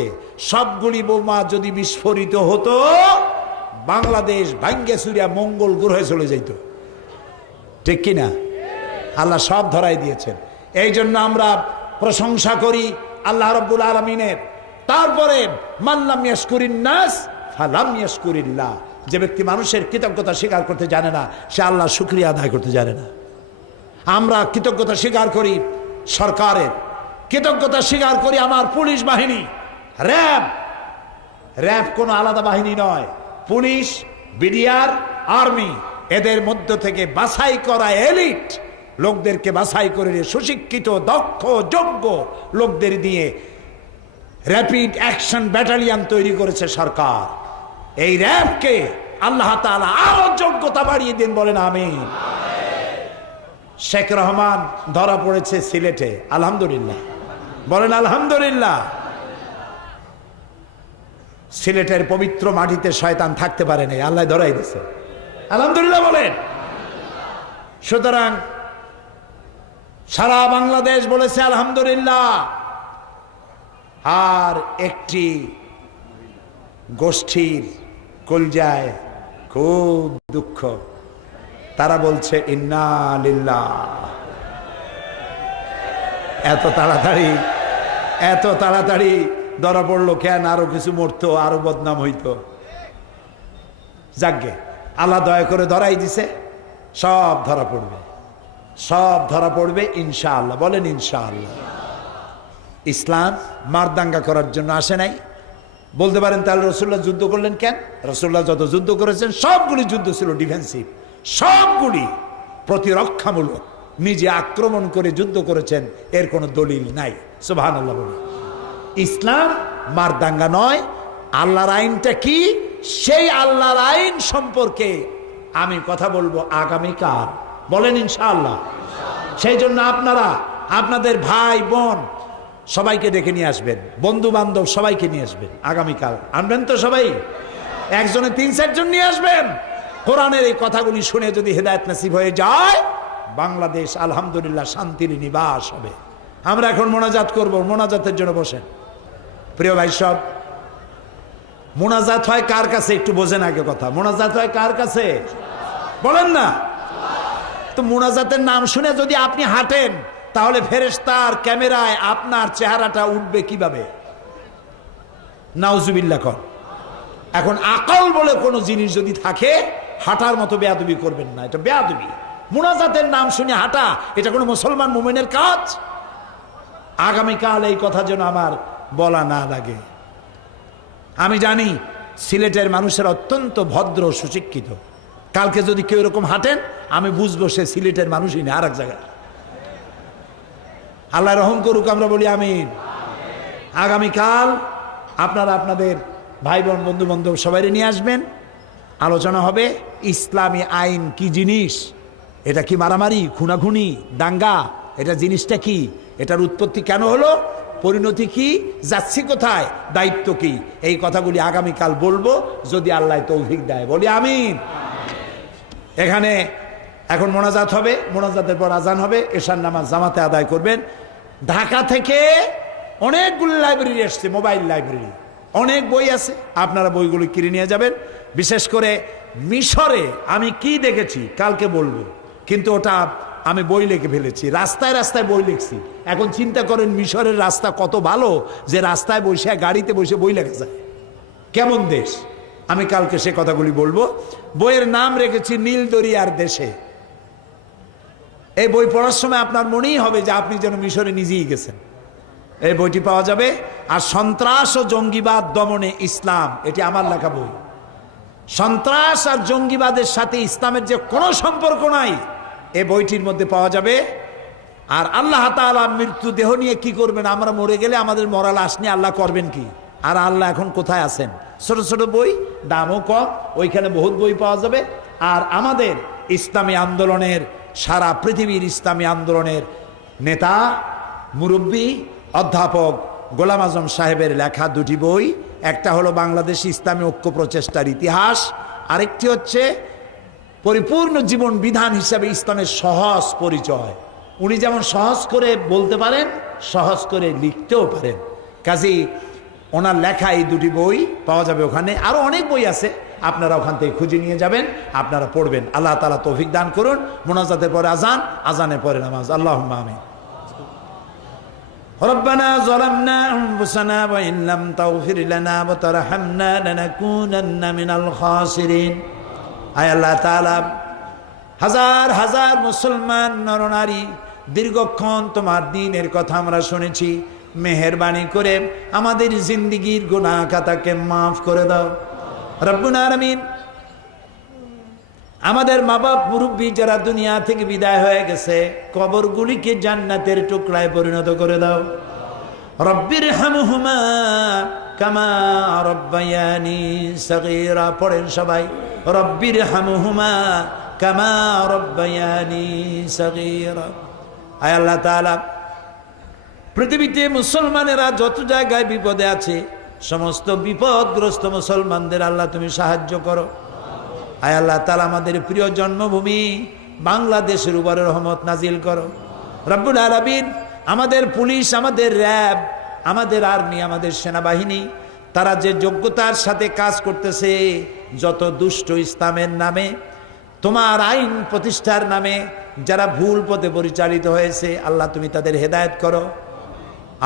সবগুলি বোমা যদি বিস্ফোরিত হতো, বাংলাদেশ ভাঙ্গে চুরিয়া মঙ্গল গ্রহে চলে যেত, ঠিক কিনা? আল্লাহ সব ধরাই দিয়েছেন। এই জন্য আমরা প্রশংসা করি আল্লাহ রাব্বুল আলামিনের। তারপরে মাল্লাম ইয়াশকুরিন নাস ফালাম ইয়াশকুরিল্লাহ, যে ব্যক্তি মানুষের কৃতজ্ঞতা স্বীকার করতে জানে না, সে আল্লাহ শুকরিয়া আদায় করতে জানে না। আমরা কৃতজ্ঞতা স্বীকার করি সরকারের, কৃতজ্ঞতা স্বীকার করি আমার পুলিশ বাহিনী, র্যাব কোনো আলাদা বাহিনী নয়, পুলিশ, বিডিআর, আর্মি, এদের মধ্য থেকে বাছাই করা এলিট লোকদেরকে বাছাই করে সুশিক্ষিত, দক্ষ, যোগ্য লোকদের দিয়ে র্যাপিড অ্যাকশন ব্যাটালিয়ন তৈরি করেছে সরকার। এই র্যাবকে আল্লাহ তাআলা আরো যোগ্যতা বাড়িয়ে দিন, বলেন আমিন। শেখ রহমান ধরা পড়েছে সিলেটে, আলহামদুলিল্লাহ বলেন আলহামদুলিল্লাহ। সিলেটের পবিত্র মাটিতে শয়তান থাকতে পারে নাই, আল্লাহ ধরাই দিয়েছে, আলহামদুলিল্লাহ বলেন। সুতরাং সারা বাংলাদেশ বলেছে আলহামদুলিল্লাহ। আর একটি গোষ্ঠীর কলজায় খুব দুঃখ, তারা বলছে ইন্না লিল্লাহ। এত তাড়াতাড়ি ধরা পড়লো কেন? আরো কিছু মরতো, আরো বদনাম হইতো। যাকগে, আল্লাহ দয়া করে ধরাই দিছে, সব ধরা পড়বে, সব ধরা পড়বে ইনশাআল্লাহ, বলেন ইনশাআল্লাহ। ইসলাম মারদাঙ্গা করার জন্য আসে নাই। বলতে পারেন তাহলে রাসূলুল্লাহ যুদ্ধ করলেন কেন? রাসূলুল্লাহ যত যুদ্ধ করেছেন সবগুলি যুদ্ধ ছিল ডিফেন্সিভ, সবগুলি প্রতিরক্ষামূলক, নিজে আক্রমণ করে যুদ্ধ করেছেন, এর কোনো দলিল নাই। সুবহানাল্লাহ বলেন। ইসলাম মারদাঙ্গা নয়। আল্লাহর আইনটা কি, সেই আল্লাহর আইন সম্পর্কে আমি কথা বলবো আগামীকাল, বলেন ইনশাআল্লাহ। সেই জন্য আপনারা আপনাদের ভাই বোন সবাইকে ডেকে নিয়ে আসবেন, বন্ধু বান্ধব সবাইকে নিয়ে আসবেন আগামীকাল। আনবেন তো সবাই? একজনে ৩-৪ জন নিয়ে আসবেন, কোরআনের এই কথাগুলি শুনে যদি হেদায়েত নসিব হয়ে যায়, বাংলাদেশ আলহামদুলিল্লাহ শান্তির নিবাস হবে। আমরা এখন মোনাজাত করব, মোনাজাতের জন্য বসেন। প্রিয় ভাই সব, মোনাজাত হয় কার কাছে একটু বোঝেন আগে কথা। মোনাজাত হয় কার কাছে বলেন না? তো মোনাজাতের নাম শুনে যদি আপনি হাঁটেন, তাহলে ফেরেশতার ক্যামেরায় আপনার চেহারাটা উঠবে কিভাবে? নাউজুবিল্লাহ কর। এখন আকল বলে কোনো জিনিস যদি থাকে, হাঁটার মতো বেয়াদবি করবেন না, এটা বেয়াদবি। মোনাজাতের নাম শুনে হাঁটা এটা কোনো মুসলমান মুমিনের কাজ? আগামীকাল এই কথা যেন আমার বলা না লাগে। আমি জানি সিলেটের মানুষের অত্যন্ত ভদ্র সুশিক্ষিত। কালকে যদি কেউ এরকম হাঁটেন, আমি বুঝবো সে সিলেটের মানুষই না, আর এক জায়গায়। আল্লাহ রহম করুক, আমরা বলি আমিন। আগামীকাল আপনারা আপনাদের ভাই বোন বন্ধু বান্ধব সবাই নিয়ে আসবেন। আলোচনা হবে ইসলামী আইন কি জিনিস, এটা কি মারামারি, খুনাখুনি, দাঙ্গা, এটা জিনিসটা কি, এটার উৎপত্তি কেন হলো, পরিণতি কি, যাচ্ছি কোথায়, দায়িত্ব কি, এই কথাগুলি আগামীকাল বলবো যদি আল্লাহ তৌফিক দেয়, বলি আমিন। এখানে এখন মোনাজাত হবে, মোনাজাতের পর আজান হবে, এশার নামাজ জামাতে আদায় করবেন। ঢাকা থেকে অনেকগুলো লাইব্রেরি এসছে, মোবাইল লাইব্রেরি, অনেক বই আছে, আপনারা বইগুলো কিনে নিয়ে যাবেন। বিশেষ করে মিশরে আমি কি দেখেছি কালকে বলবো, কিন্তু ওটা আমি বই লিখে ফেলেছি, রাস্তায় রাস্তায় বই লিখছি। এখন চিন্তা করেন মিশরের রাস্তা কত ভালো যে রাস্তায় বসে গাড়িতে বসে বই লেখা যায়, কেমন দেশ। আমি কালকে সে কথাগুলি বলবো। বইয়ের নাম রেখেছি নীল দরিয়ার দেশে। এই বই পড়ার সময় আপনার মনেই হবে যে আপনি যেন মিশরে নিজেই গেছেন। এই বইটি পাওয়া যাবে। আর সন্ত্রাস ও জঙ্গিবাদ দমনে ইসলাম, এটি আমার লেখা বই। সন্ত্রাস আর জঙ্গিবাদের সাথে ইসলামের যে কোনো সম্পর্ক নাই, এই বইটির মধ্যে পাওয়া যাবে। আর আল্লাহ তাআলা মৃত্যু দেহ নিয়ে কি করবেন, আমরা মরে গেলে আমাদের মরা লাশ নিয়ে আল্লাহ করবেন কি, আর আল্লাহ এখন কোথায় আছেন। ছোট ছোট বই, দামও কম, ওইখানে বহুত বই পাওয়া যাবে। আর আমাদের ইসলামী আন্দোলনের, সারা পৃথিবীর ইসলামী আন্দোলনের নেতা মুরব্বী অধ্যাপক গোলাম আজম সাহেবের লেখা দুটি বই। একটা হলো বাংলাদেশ ইসলামী ঐক্য প্রচেষ্টার ইতিহাস, আরেকটি হচ্ছে পরিপূর্ণ জীবন বিধান হিসাবে ইসলামের সহজ পরিচয়। উনি যেমন সহজ করে বলতে পারেন, সহজ করে লিখতেও পারেন। কাজেই ওনার লেখা এই দুটি বই পাওয়া যাবে ওখানে। আরো অনেক বই আছে, আপনারা ওখান থেকে খুঁজে নিয়ে যাবেন, আপনারা পড়বেন। আল্লাহ তাআলা তৌফিক দান করুন। মোনাজাতের পরে আজান, আজানের পরে নামাজ। আল্লাহুম্মা আমিন। ربنا ظلمنا أنفسنا وإن لم تغفر لنا وترحمنا لنكونن من الخاسرين। আয় আল্লাহ তাআলা, হাজার হাজার মুসলমান নরনারী দীর্ঘক্ষণ তোমার দ্বীনের কথা আমরা শুনেছি, মেহেরবানি করে আমাদের জিন্দেগীর গুনাহ খাতাকে মাফ করে দাও রব্বুল আলামিন। আমাদের মা বাপ মুরব্বী যারা দুনিয়া থেকে বিদায় হয়ে গেছে, কবরগুলিকে জান্নাতের টুকরায় পরিণত করে দাও। রব্বির হামহুমা কামা রব্বায়ানি সগীরা। পড়েন সবাই, রব্বির হামহুমা কামা রব্বায়ানি সগীরা। আয় আল্লাহ তাআলা, পৃথিবীতে মুসলমানেরা যত জায়গায় বিপদে আছে, সমস্ত বিপদগ্রস্ত মুসলমানদের আল্লাহ তুমি সাহায্য করো। আয় আল্লাহ তাআলা, আমাদের প্রিয় জন্মভূমি বাংলাদেশের উপরে রহমত নাজিল করো রব্বুল আলামিন। আমাদের পুলিশ, আমাদের র্যাব, আমাদের আর্মি, আমাদের সেনাবাহিনী, তারা যে যোগ্যতার সাথে কাজ করতেছে, যত দুষ্ট ইসলামের নামে, তোমার আইন প্রতিষ্ঠার নামে যারা ভুল পথে পরিচালিত হয়েছে, আল্লাহ তুমি তাদের হেদায়েত করো।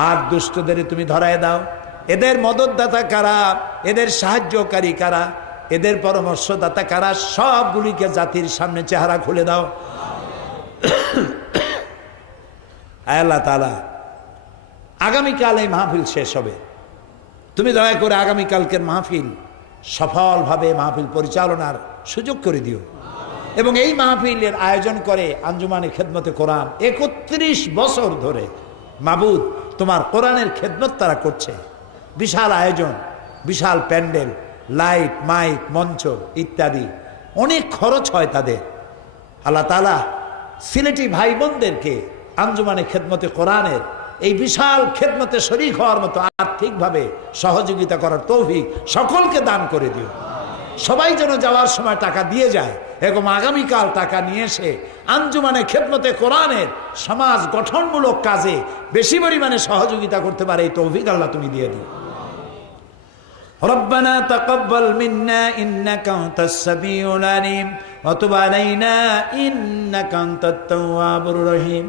আর দুষ্টদের তুমি ধরায় দাও। এদের মদতদাতা কারা, এদের সাহায্যকারী কারা, এদের পরামর্শদাতা কারা, সবগুলিকে জাতির সামনে চেহারা খুলে দাও। আল্লাহ তাআলা, আগামীকাল এই মাহফিল শেষ হবে, তুমি দয়া করে আগামীকালকের মাহফিল সফলভাবে মাহফিল পরিচালনার সুযোগ করে দিও। এবং এই মাহফিলের আয়োজন করে আঞ্জুমানে খেদমতে কোরআন 31 বছর ধরে মাবুদ তোমার কোরআনের খেদমত তারা করছে। বিশাল আয়োজন, বিশাল প্যান্ডেল, লাইট, মাইক, মঞ্চ ইত্যাদি, অনেক খরচ হয় তাদের। আল্লাহ তাআলা সিলেটি ভাই বোনদেরকে আঞ্জুমানে খেদমতে কোরআনের এই বিশাল খেদমতে শরীক হওয়ার মতো আর্থিকভাবে সহযোগিতা করার তৌফিক সকলকে দান করে দিও। সবাই যেন যাওয়ার সময় টাকা দিয়ে যায়, এবং আগামীকাল টাকা নিয়ে এসে আঞ্জুমানে খেদমতে কোরআনের সমাজ গঠনমূলক কাজে বেশি পরিমাণে সহযোগিতা করতে পারে এই তৌফিক আল্লাহ তুমি দিয়ে দিও। ربنا تقبل منا إنك أنت السميع العليم وتب علينا إنك أنت التواب الرحيم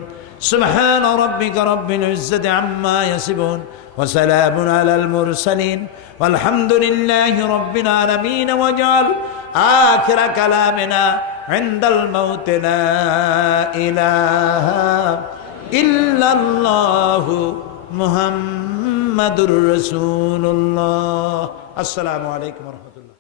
سبحان ربك رب العزة عما يصفون وسلام على المرسلين والحمد لله رب العالمين واجعل آخر كلامنا عند الموت لا إله إلا الله محمد رسول الله। السلام عليكم ورحمة الله।